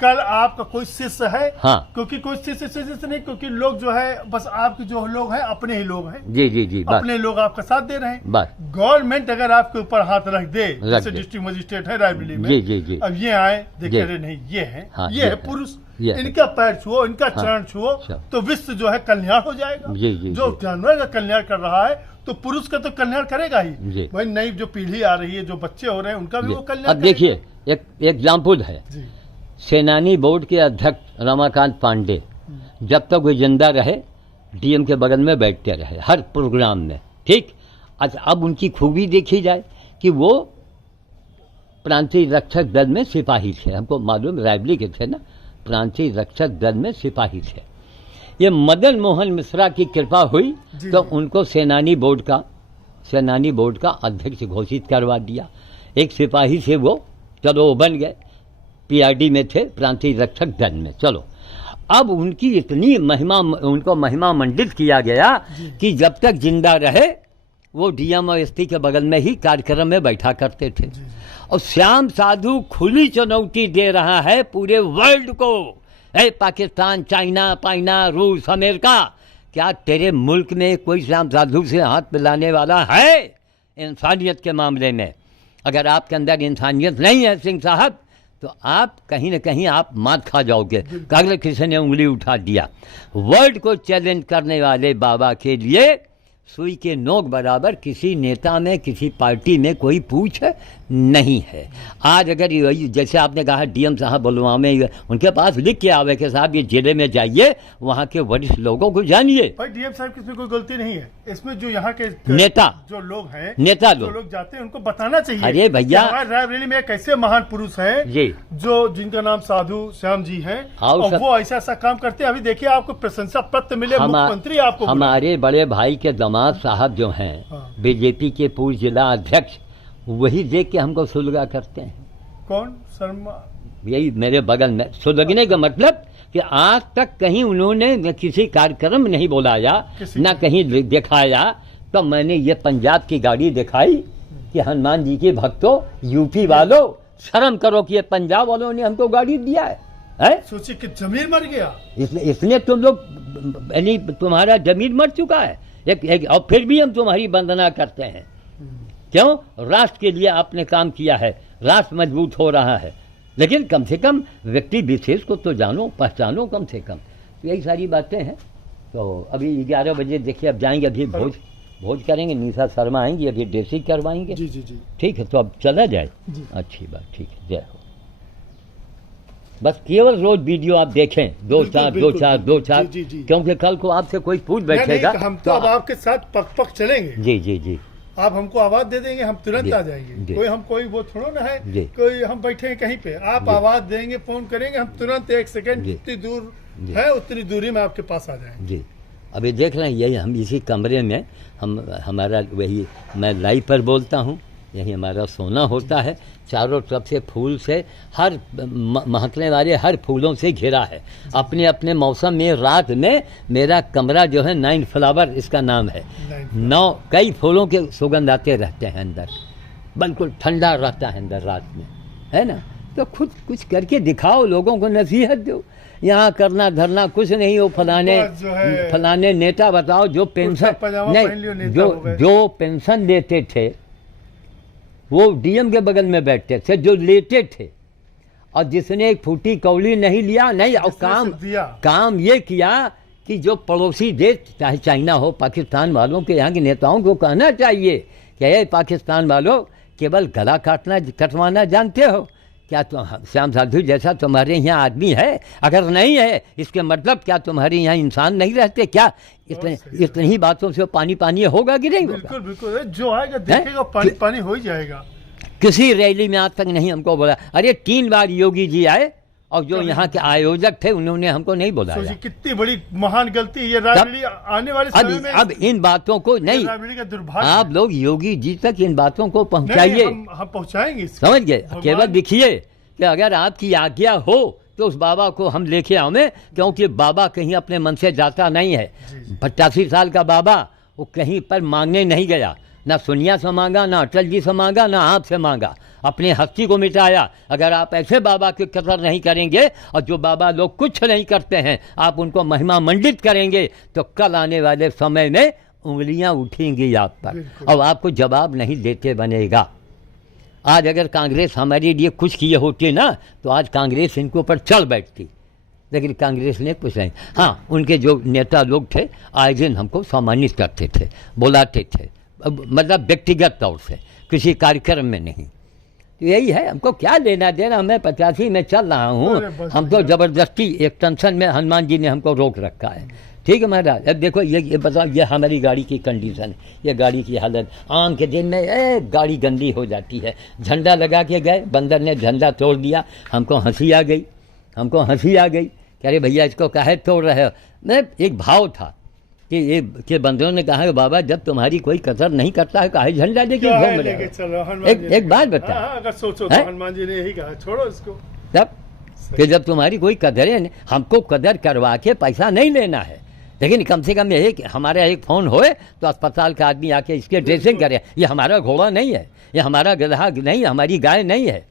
कल आपका कोई शिष्य है। हाँ। क्योंकि कोई शिष्य नहीं, क्योंकि लोग जो है बस आपके जो लोग हैं अपने ही लोग हैं। जी अपने लोग आपका साथ दे रहे हैं। गवर्नमेंट अगर आपके ऊपर हाथ रख दे, जैसे डिस्ट्रिक्ट मजिस्ट्रेट है रायबरेली में, अब ये आए देखे रहे नहीं, ये है पुरुष, इनका पैर छुओ, इनका चरण छुओ, तो विश्व जो है कल्याण हो जाएगा। जो जानवर का कल्याण कर रहा है तो पुरुष का तो कल्याण करेगा ही। भाई नई जो पीढ़ी आ रही है, जो बच्चे हो रहे हैं, उनका भी वो कल्याण। अब देखिए एक एग्जाम्पल है, सेनानी बोर्ड के अध्यक्ष रमाकांत पांडे जब तक वो जिंदा रहे डीएम के बगल में बैठते रहे हर प्रोग्राम में। ठीक। अच्छा, अब उनकी खूबी देखी जाए कि वो प्रांतीय रक्षक दल में सिपाही थे। हमको मालूम रायबरेली के थे ना, प्रांतीय रक्षक दल में सिपाही थे। ये मदन मोहन मिश्रा की कृपा हुई तो उनको सेनानी बोर्ड का अध्यक्ष घोषित करवा दिया। एक सिपाही से वो चलो बन गए, पीआरडी में थे, प्रांतीय रक्षक दल में। चलो, अब उनकी इतनी महिमा, उनको महिमा मंडित किया गया कि जब तक जिंदा रहे वो डीएम और एसपी के बगल में ही कार्यक्रम में बैठा करते थे। और श्याम साधु खुली चुनौती दे रहा है पूरे वर्ल्ड को, है पाकिस्तान, चाइना, पाइना, रूस, अमेरिका, क्या तेरे मुल्क में कोई श्याम साधु से हाथ मिलाने वाला है इंसानियत के मामले में? अगर आपके अंदर इंसानियत नहीं है सिंह साहब, तो आप कहीं न कहीं आप मात खा जाओगे। अगर किसी ने उंगली उठा दिया, वर्ल्ड को चैलेंज करने वाले बाबा के लिए सुई के नोक बराबर किसी नेता में, किसी पार्टी में कोई पूछ नहीं है। आज अगर जैसे आपने कहा डीएम साहब बुलवा में, उनके पास लिख के आवे कि साहब ये जिले में जाइए, वहाँ के वरिष्ठ लोगों को जानिए। भाई डीएम साहब की इसमें कोई गलती नहीं है, इसमें जो यहाँ के नेता जो लोग हैं, जो लोग जाते हैं, उनको बताना चाहिए। अरे भैया, हमारे रायबरेली में एक ऐसे महान पुरुष है जो जिनका नाम साधु श्याम जी है, और वो ऐसा काम करते हैं। अभी देखिए आपको प्रशंसा पत्र मिले, मुख्यमंत्री आपको। हमारे बड़े भाई के दामाद साहब जो हैं बीजेपी के पूर्व जिला अध्यक्ष, वही देख के हमको सुलगा करते हैं। कौन? शर्मा। यही मेरे बगल में। सुलगने का मतलब कि आज तक कहीं उन्होंने न किसी कार्यक्रम नहीं बुलाया, न कहीं दिखाया। तो मैंने ये पंजाब की गाड़ी दिखाई कि हनुमान जी के भक्तों, यूपी वालों, शर्म करो कि ये पंजाब वालों ने हमको गाड़ी दिया है। सोचिए कि जमीन मर गया, इसलिए तुम लोग, यानी तुम्हारा जमीन मर चुका है और फिर भी हम तुम्हारी वंदना करते हैं। क्यों? राष्ट्र के लिए आपने काम किया है, राष्ट्र मजबूत हो रहा है। लेकिन कम से कम व्यक्ति विशेष को तो जानो, पहचानो कम से कम। तो यही सारी बातें हैं। तो अभी 11 बजे देखिए, अब जाएंगे, अभी भोज करेंगे, निशा शर्मा आएंगी, अभी ड्रेसिंग करवाएंगे। जी। ठीक है, तो अब चला जाए। अच्छी बात, ठीक है, जय हो। बस केवल रोज वीडियो आप देखें, दो चार, क्योंकि कल को आपसे कोई पूछ बैठेगा। हम तो अब आपके साथ पक चलेंगे। जी। आप हमको आवाज दे देंगे, हम तुरंत आ जाएंगे। कोई वो थोड़ा ना है कोई हम बैठे हैं कहीं पे, आप आवाज देंगे, फोन करेंगे, हम तुरंत 1 सेकंड जितनी दूर है उतनी दूरी में आपके पास आ जाएंगे। जी, अभी देख रहे हैं, यही हम इसी कमरे में हमारा वही, मैं लाइव पर बोलता हूँ, यही हमारा सोना होता है। चारों तरफ से फूल से, हर महकने वाले हर फूलों से घिरा है। अपने अपने मौसम में रात में मेरा कमरा जो है 9 फ्लावर इसका नाम है, 9 कई फूलों के सुगंध आते रहते हैं अंदर, बिल्कुल ठंडा रहता है अंदर रात में, है ना। तो खुद कुछ करके दिखाओ, लोगों को नसीहत दो। यहाँ करना धरना कुछ नहीं हो। फलाने नेता बताओ जो पेंशन नहीं, जो पेंशन लेते थे वो डीएम के बगल में बैठते थे, जो लेते थे, और जिसने एक फूटी कौड़ी नहीं लिया, नहीं, और काम ये किया कि जो पड़ोसी देश, चाहे चाइना हो, पाकिस्तान वालों के, यहाँ के नेताओं को कहना चाहिए कि ये पाकिस्तान वालों केवल गला कटवाना जानते हो, क्या श्याम साधु जैसा तुम्हारे यहाँ आदमी है? अगर नहीं है इसके मतलब क्या तुम्हारे यहाँ इंसान नहीं रहते क्या? इतनी बातों से पानी पानी होगा कि नहीं होगा? बिल्कुल बिल्कुल, जो आएगा देखेगा पानी पानी हो ही जाएगा। किसी रैली में आज तक नहीं हमको बोला। अरे 3 बार योगी जी आए और जो यहाँ के आयोजक थे उन्होंने हमको नहीं बुलाया। कितनी बड़ी महान गलती ये राजनीति आने वाले समय में। अब इन बातों को नहीं, का दुर्भाग्य, आप लोग योगी जी तक इन बातों को पहुंचाइए। हम पहुंचाएंगे, समझ गए? केवल दिखिए कि अगर आपकी आज्ञा हो तो उस बाबा को हम लेके आवे, क्योंकि बाबा कहीं अपने मन से जाता नहीं है। 85 साल का बाबा वो कहीं पर मांगने नहीं गया, ना सोनिया से मांगा, ना अटल जी से मांगा, ना आपसे मांगा, अपनी हस्ती को मिटाया। अगर आप ऐसे बाबा की कदर नहीं करेंगे और जो बाबा लोग कुछ नहीं करते हैं आप उनको महिमा मंडित करेंगे तो कल आने वाले समय में उंगलियां उठेंगी आप पर और आपको जवाब नहीं देते बनेगा। आज अगर कांग्रेस हमारे लिए कुछ किए होते ना तो आज कांग्रेस इनके ऊपर चढ़ बैठती, लेकिन कांग्रेस ने कुछ नहीं। हाँ, उनके जो नेता लोग थे आए दिन हमको सम्मानित करते थे, बुलाते थे, मतलब व्यक्तिगत तौर से, किसी कार्यक्रम में नहीं। तो यही है, हमको क्या लेना देना। मैं 85 में चल रहा हूँ, हम तो ज़बरदस्ती एक टेंशन में हनुमान जी ने हमको रोक रखा है। ठीक है महाराज, अब देखो ये बताओ, ये हमारी गाड़ी की कंडीशन है, ये गाड़ी की हालत। आम के दिन में गाड़ी गंदी हो जाती है। झंडा लगा के गए, बंदर ने झंडा तोड़ दिया, हमको हंसी आ गई, हमको हंसी आ गई। कह रहे भैया इसको काहे तोड़ रहे हो? मैं एक भाव था कि ये के बंदरों ने कहा बाबा जब तुम्हारी कोई कदर नहीं करता है काहे झंडा लेके घूम रहे हो? एक बात बता, अगर सोचो तो हनुमान जी ने यही कहा, छोड़ो इसको। तब कि जब तुम्हारी कोई कदर है, हमको कदर करवा के पैसा नहीं लेना है, लेकिन कम से कम ये हमारा एक फ़ोन होए तो अस्पताल का आदमी आके इसके ड्रेसिंग करे। ये हमारा घोड़ा नहीं है, ये हमारा गधा नहीं, हमारी गाय नहीं है।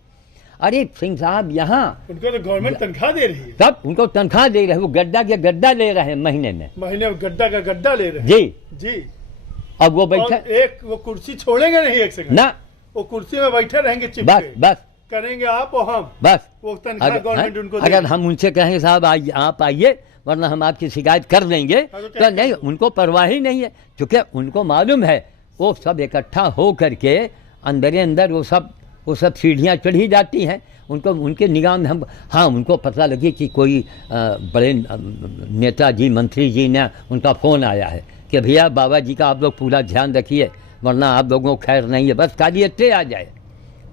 अरे सिंह साहब यहाँ उनको तो गवर्नमेंट तनख्वाह दे रही है। तब उनको तनख्वाह दे रहे हैं, वो गड्ढा के गड्ढा ले रहे हैं महीने में गड्ढा का गड्ढा ले रहे हैं। जी। अब वो बैठे एक वो कुर्सी छोड़ेंगे नहीं एक सेकंड ना, वो कुर्सी में बैठे रहेंगे, बस करेंगे आप और हम, बस वो तनख्वाह गवर्नमेंट उनको। अगर हम उनसे कहें साहब आप आइए वरना हम आपकी शिकायत कर देंगे तो नहीं, उनको परवाह ही नहीं है, क्योंकि उनको मालूम है वो सब इकट्ठा हो करके अंदर वो सब सीढ़ियाँ चढ़ी जाती हैं। उनको उनके निगाह में हम, हाँ उनको पता लगे कि कोई बड़े नेताजी मंत्री जी ने उनका फ़ोन आया है कि भैया बाबा जी का आप लोग पूरा ध्यान रखिए वरना आप लोगों को खैर नहीं है, बस खाली इतने आ जाए।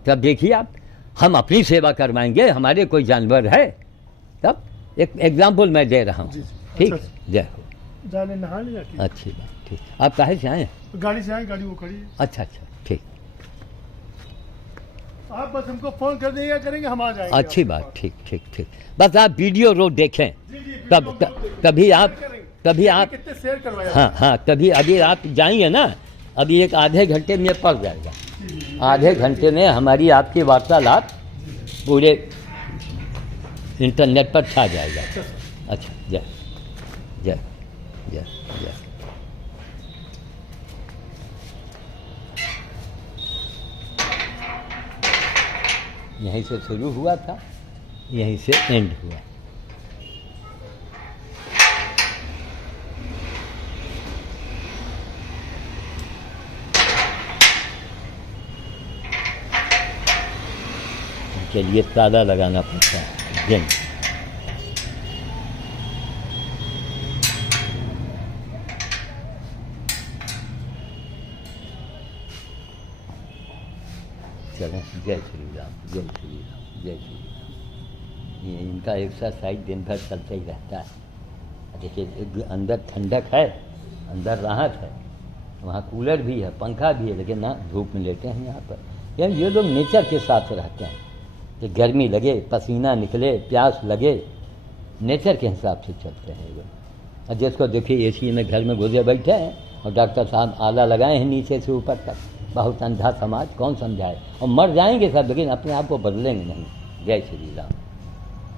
तब देखिए आप, हम अपनी सेवा करवाएंगे, हमारे कोई जानवर है। तब एक एग्जाम्पल मैं दे रहा हूँ। ठीक, जय हो। जाने नहा लिया? अच्छी बात, ठीक। आप कहाँ से आए? गाड़ी से आए, गाड़ी वो खड़ी है। अच्छा, ठीक। आप बस हमको फोन कर देगा, करेंगे, हम आ जाएंगे। अच्छी बात, ठीक। बस आप वीडियो रोज देखें, तभी आप कितने शेयर करवाए? हाँ, तभी अभी आप जाएंगे ना, अभी एक आधे घंटे में पड़ जाएगा। आधे घंटे में हमारी आपकी वार्तालाप पूरे इंटरनेट पर छा जाएगा। अच्छा, जय जय जय जय। यहीं से शुरू हुआ था, यहीं से एंड हुआ। के लिए ताला लगाना पड़ता है। जन चलें, जय श्री राम, जय श्री राम, जय श्री राम। ये इनका एक्सरसाइज दिन भर चलता ही रहता है। देखिए अंदर ठंडक है, अंदर राहत है, वहाँ कूलर भी है, पंखा भी है, लेकिन ना धूप में लेटे हैं यहाँ पर। यार ये लोग नेचर के साथ रहते हैं कि गर्मी लगे, पसीना निकले, प्यास लगे, नेचर के हिसाब से चलते हैं ये। और जिसको देखिए एसी में घर में घुसे बैठे हैं और डॉक्टर साहब आला लगाए हैं नीचे से ऊपर तक। बहुत अंधा समाज, कौन समझाए? और मर जाएंगे सब, लेकिन अपने आप को बदलेंगे नहीं। जय श्री राम।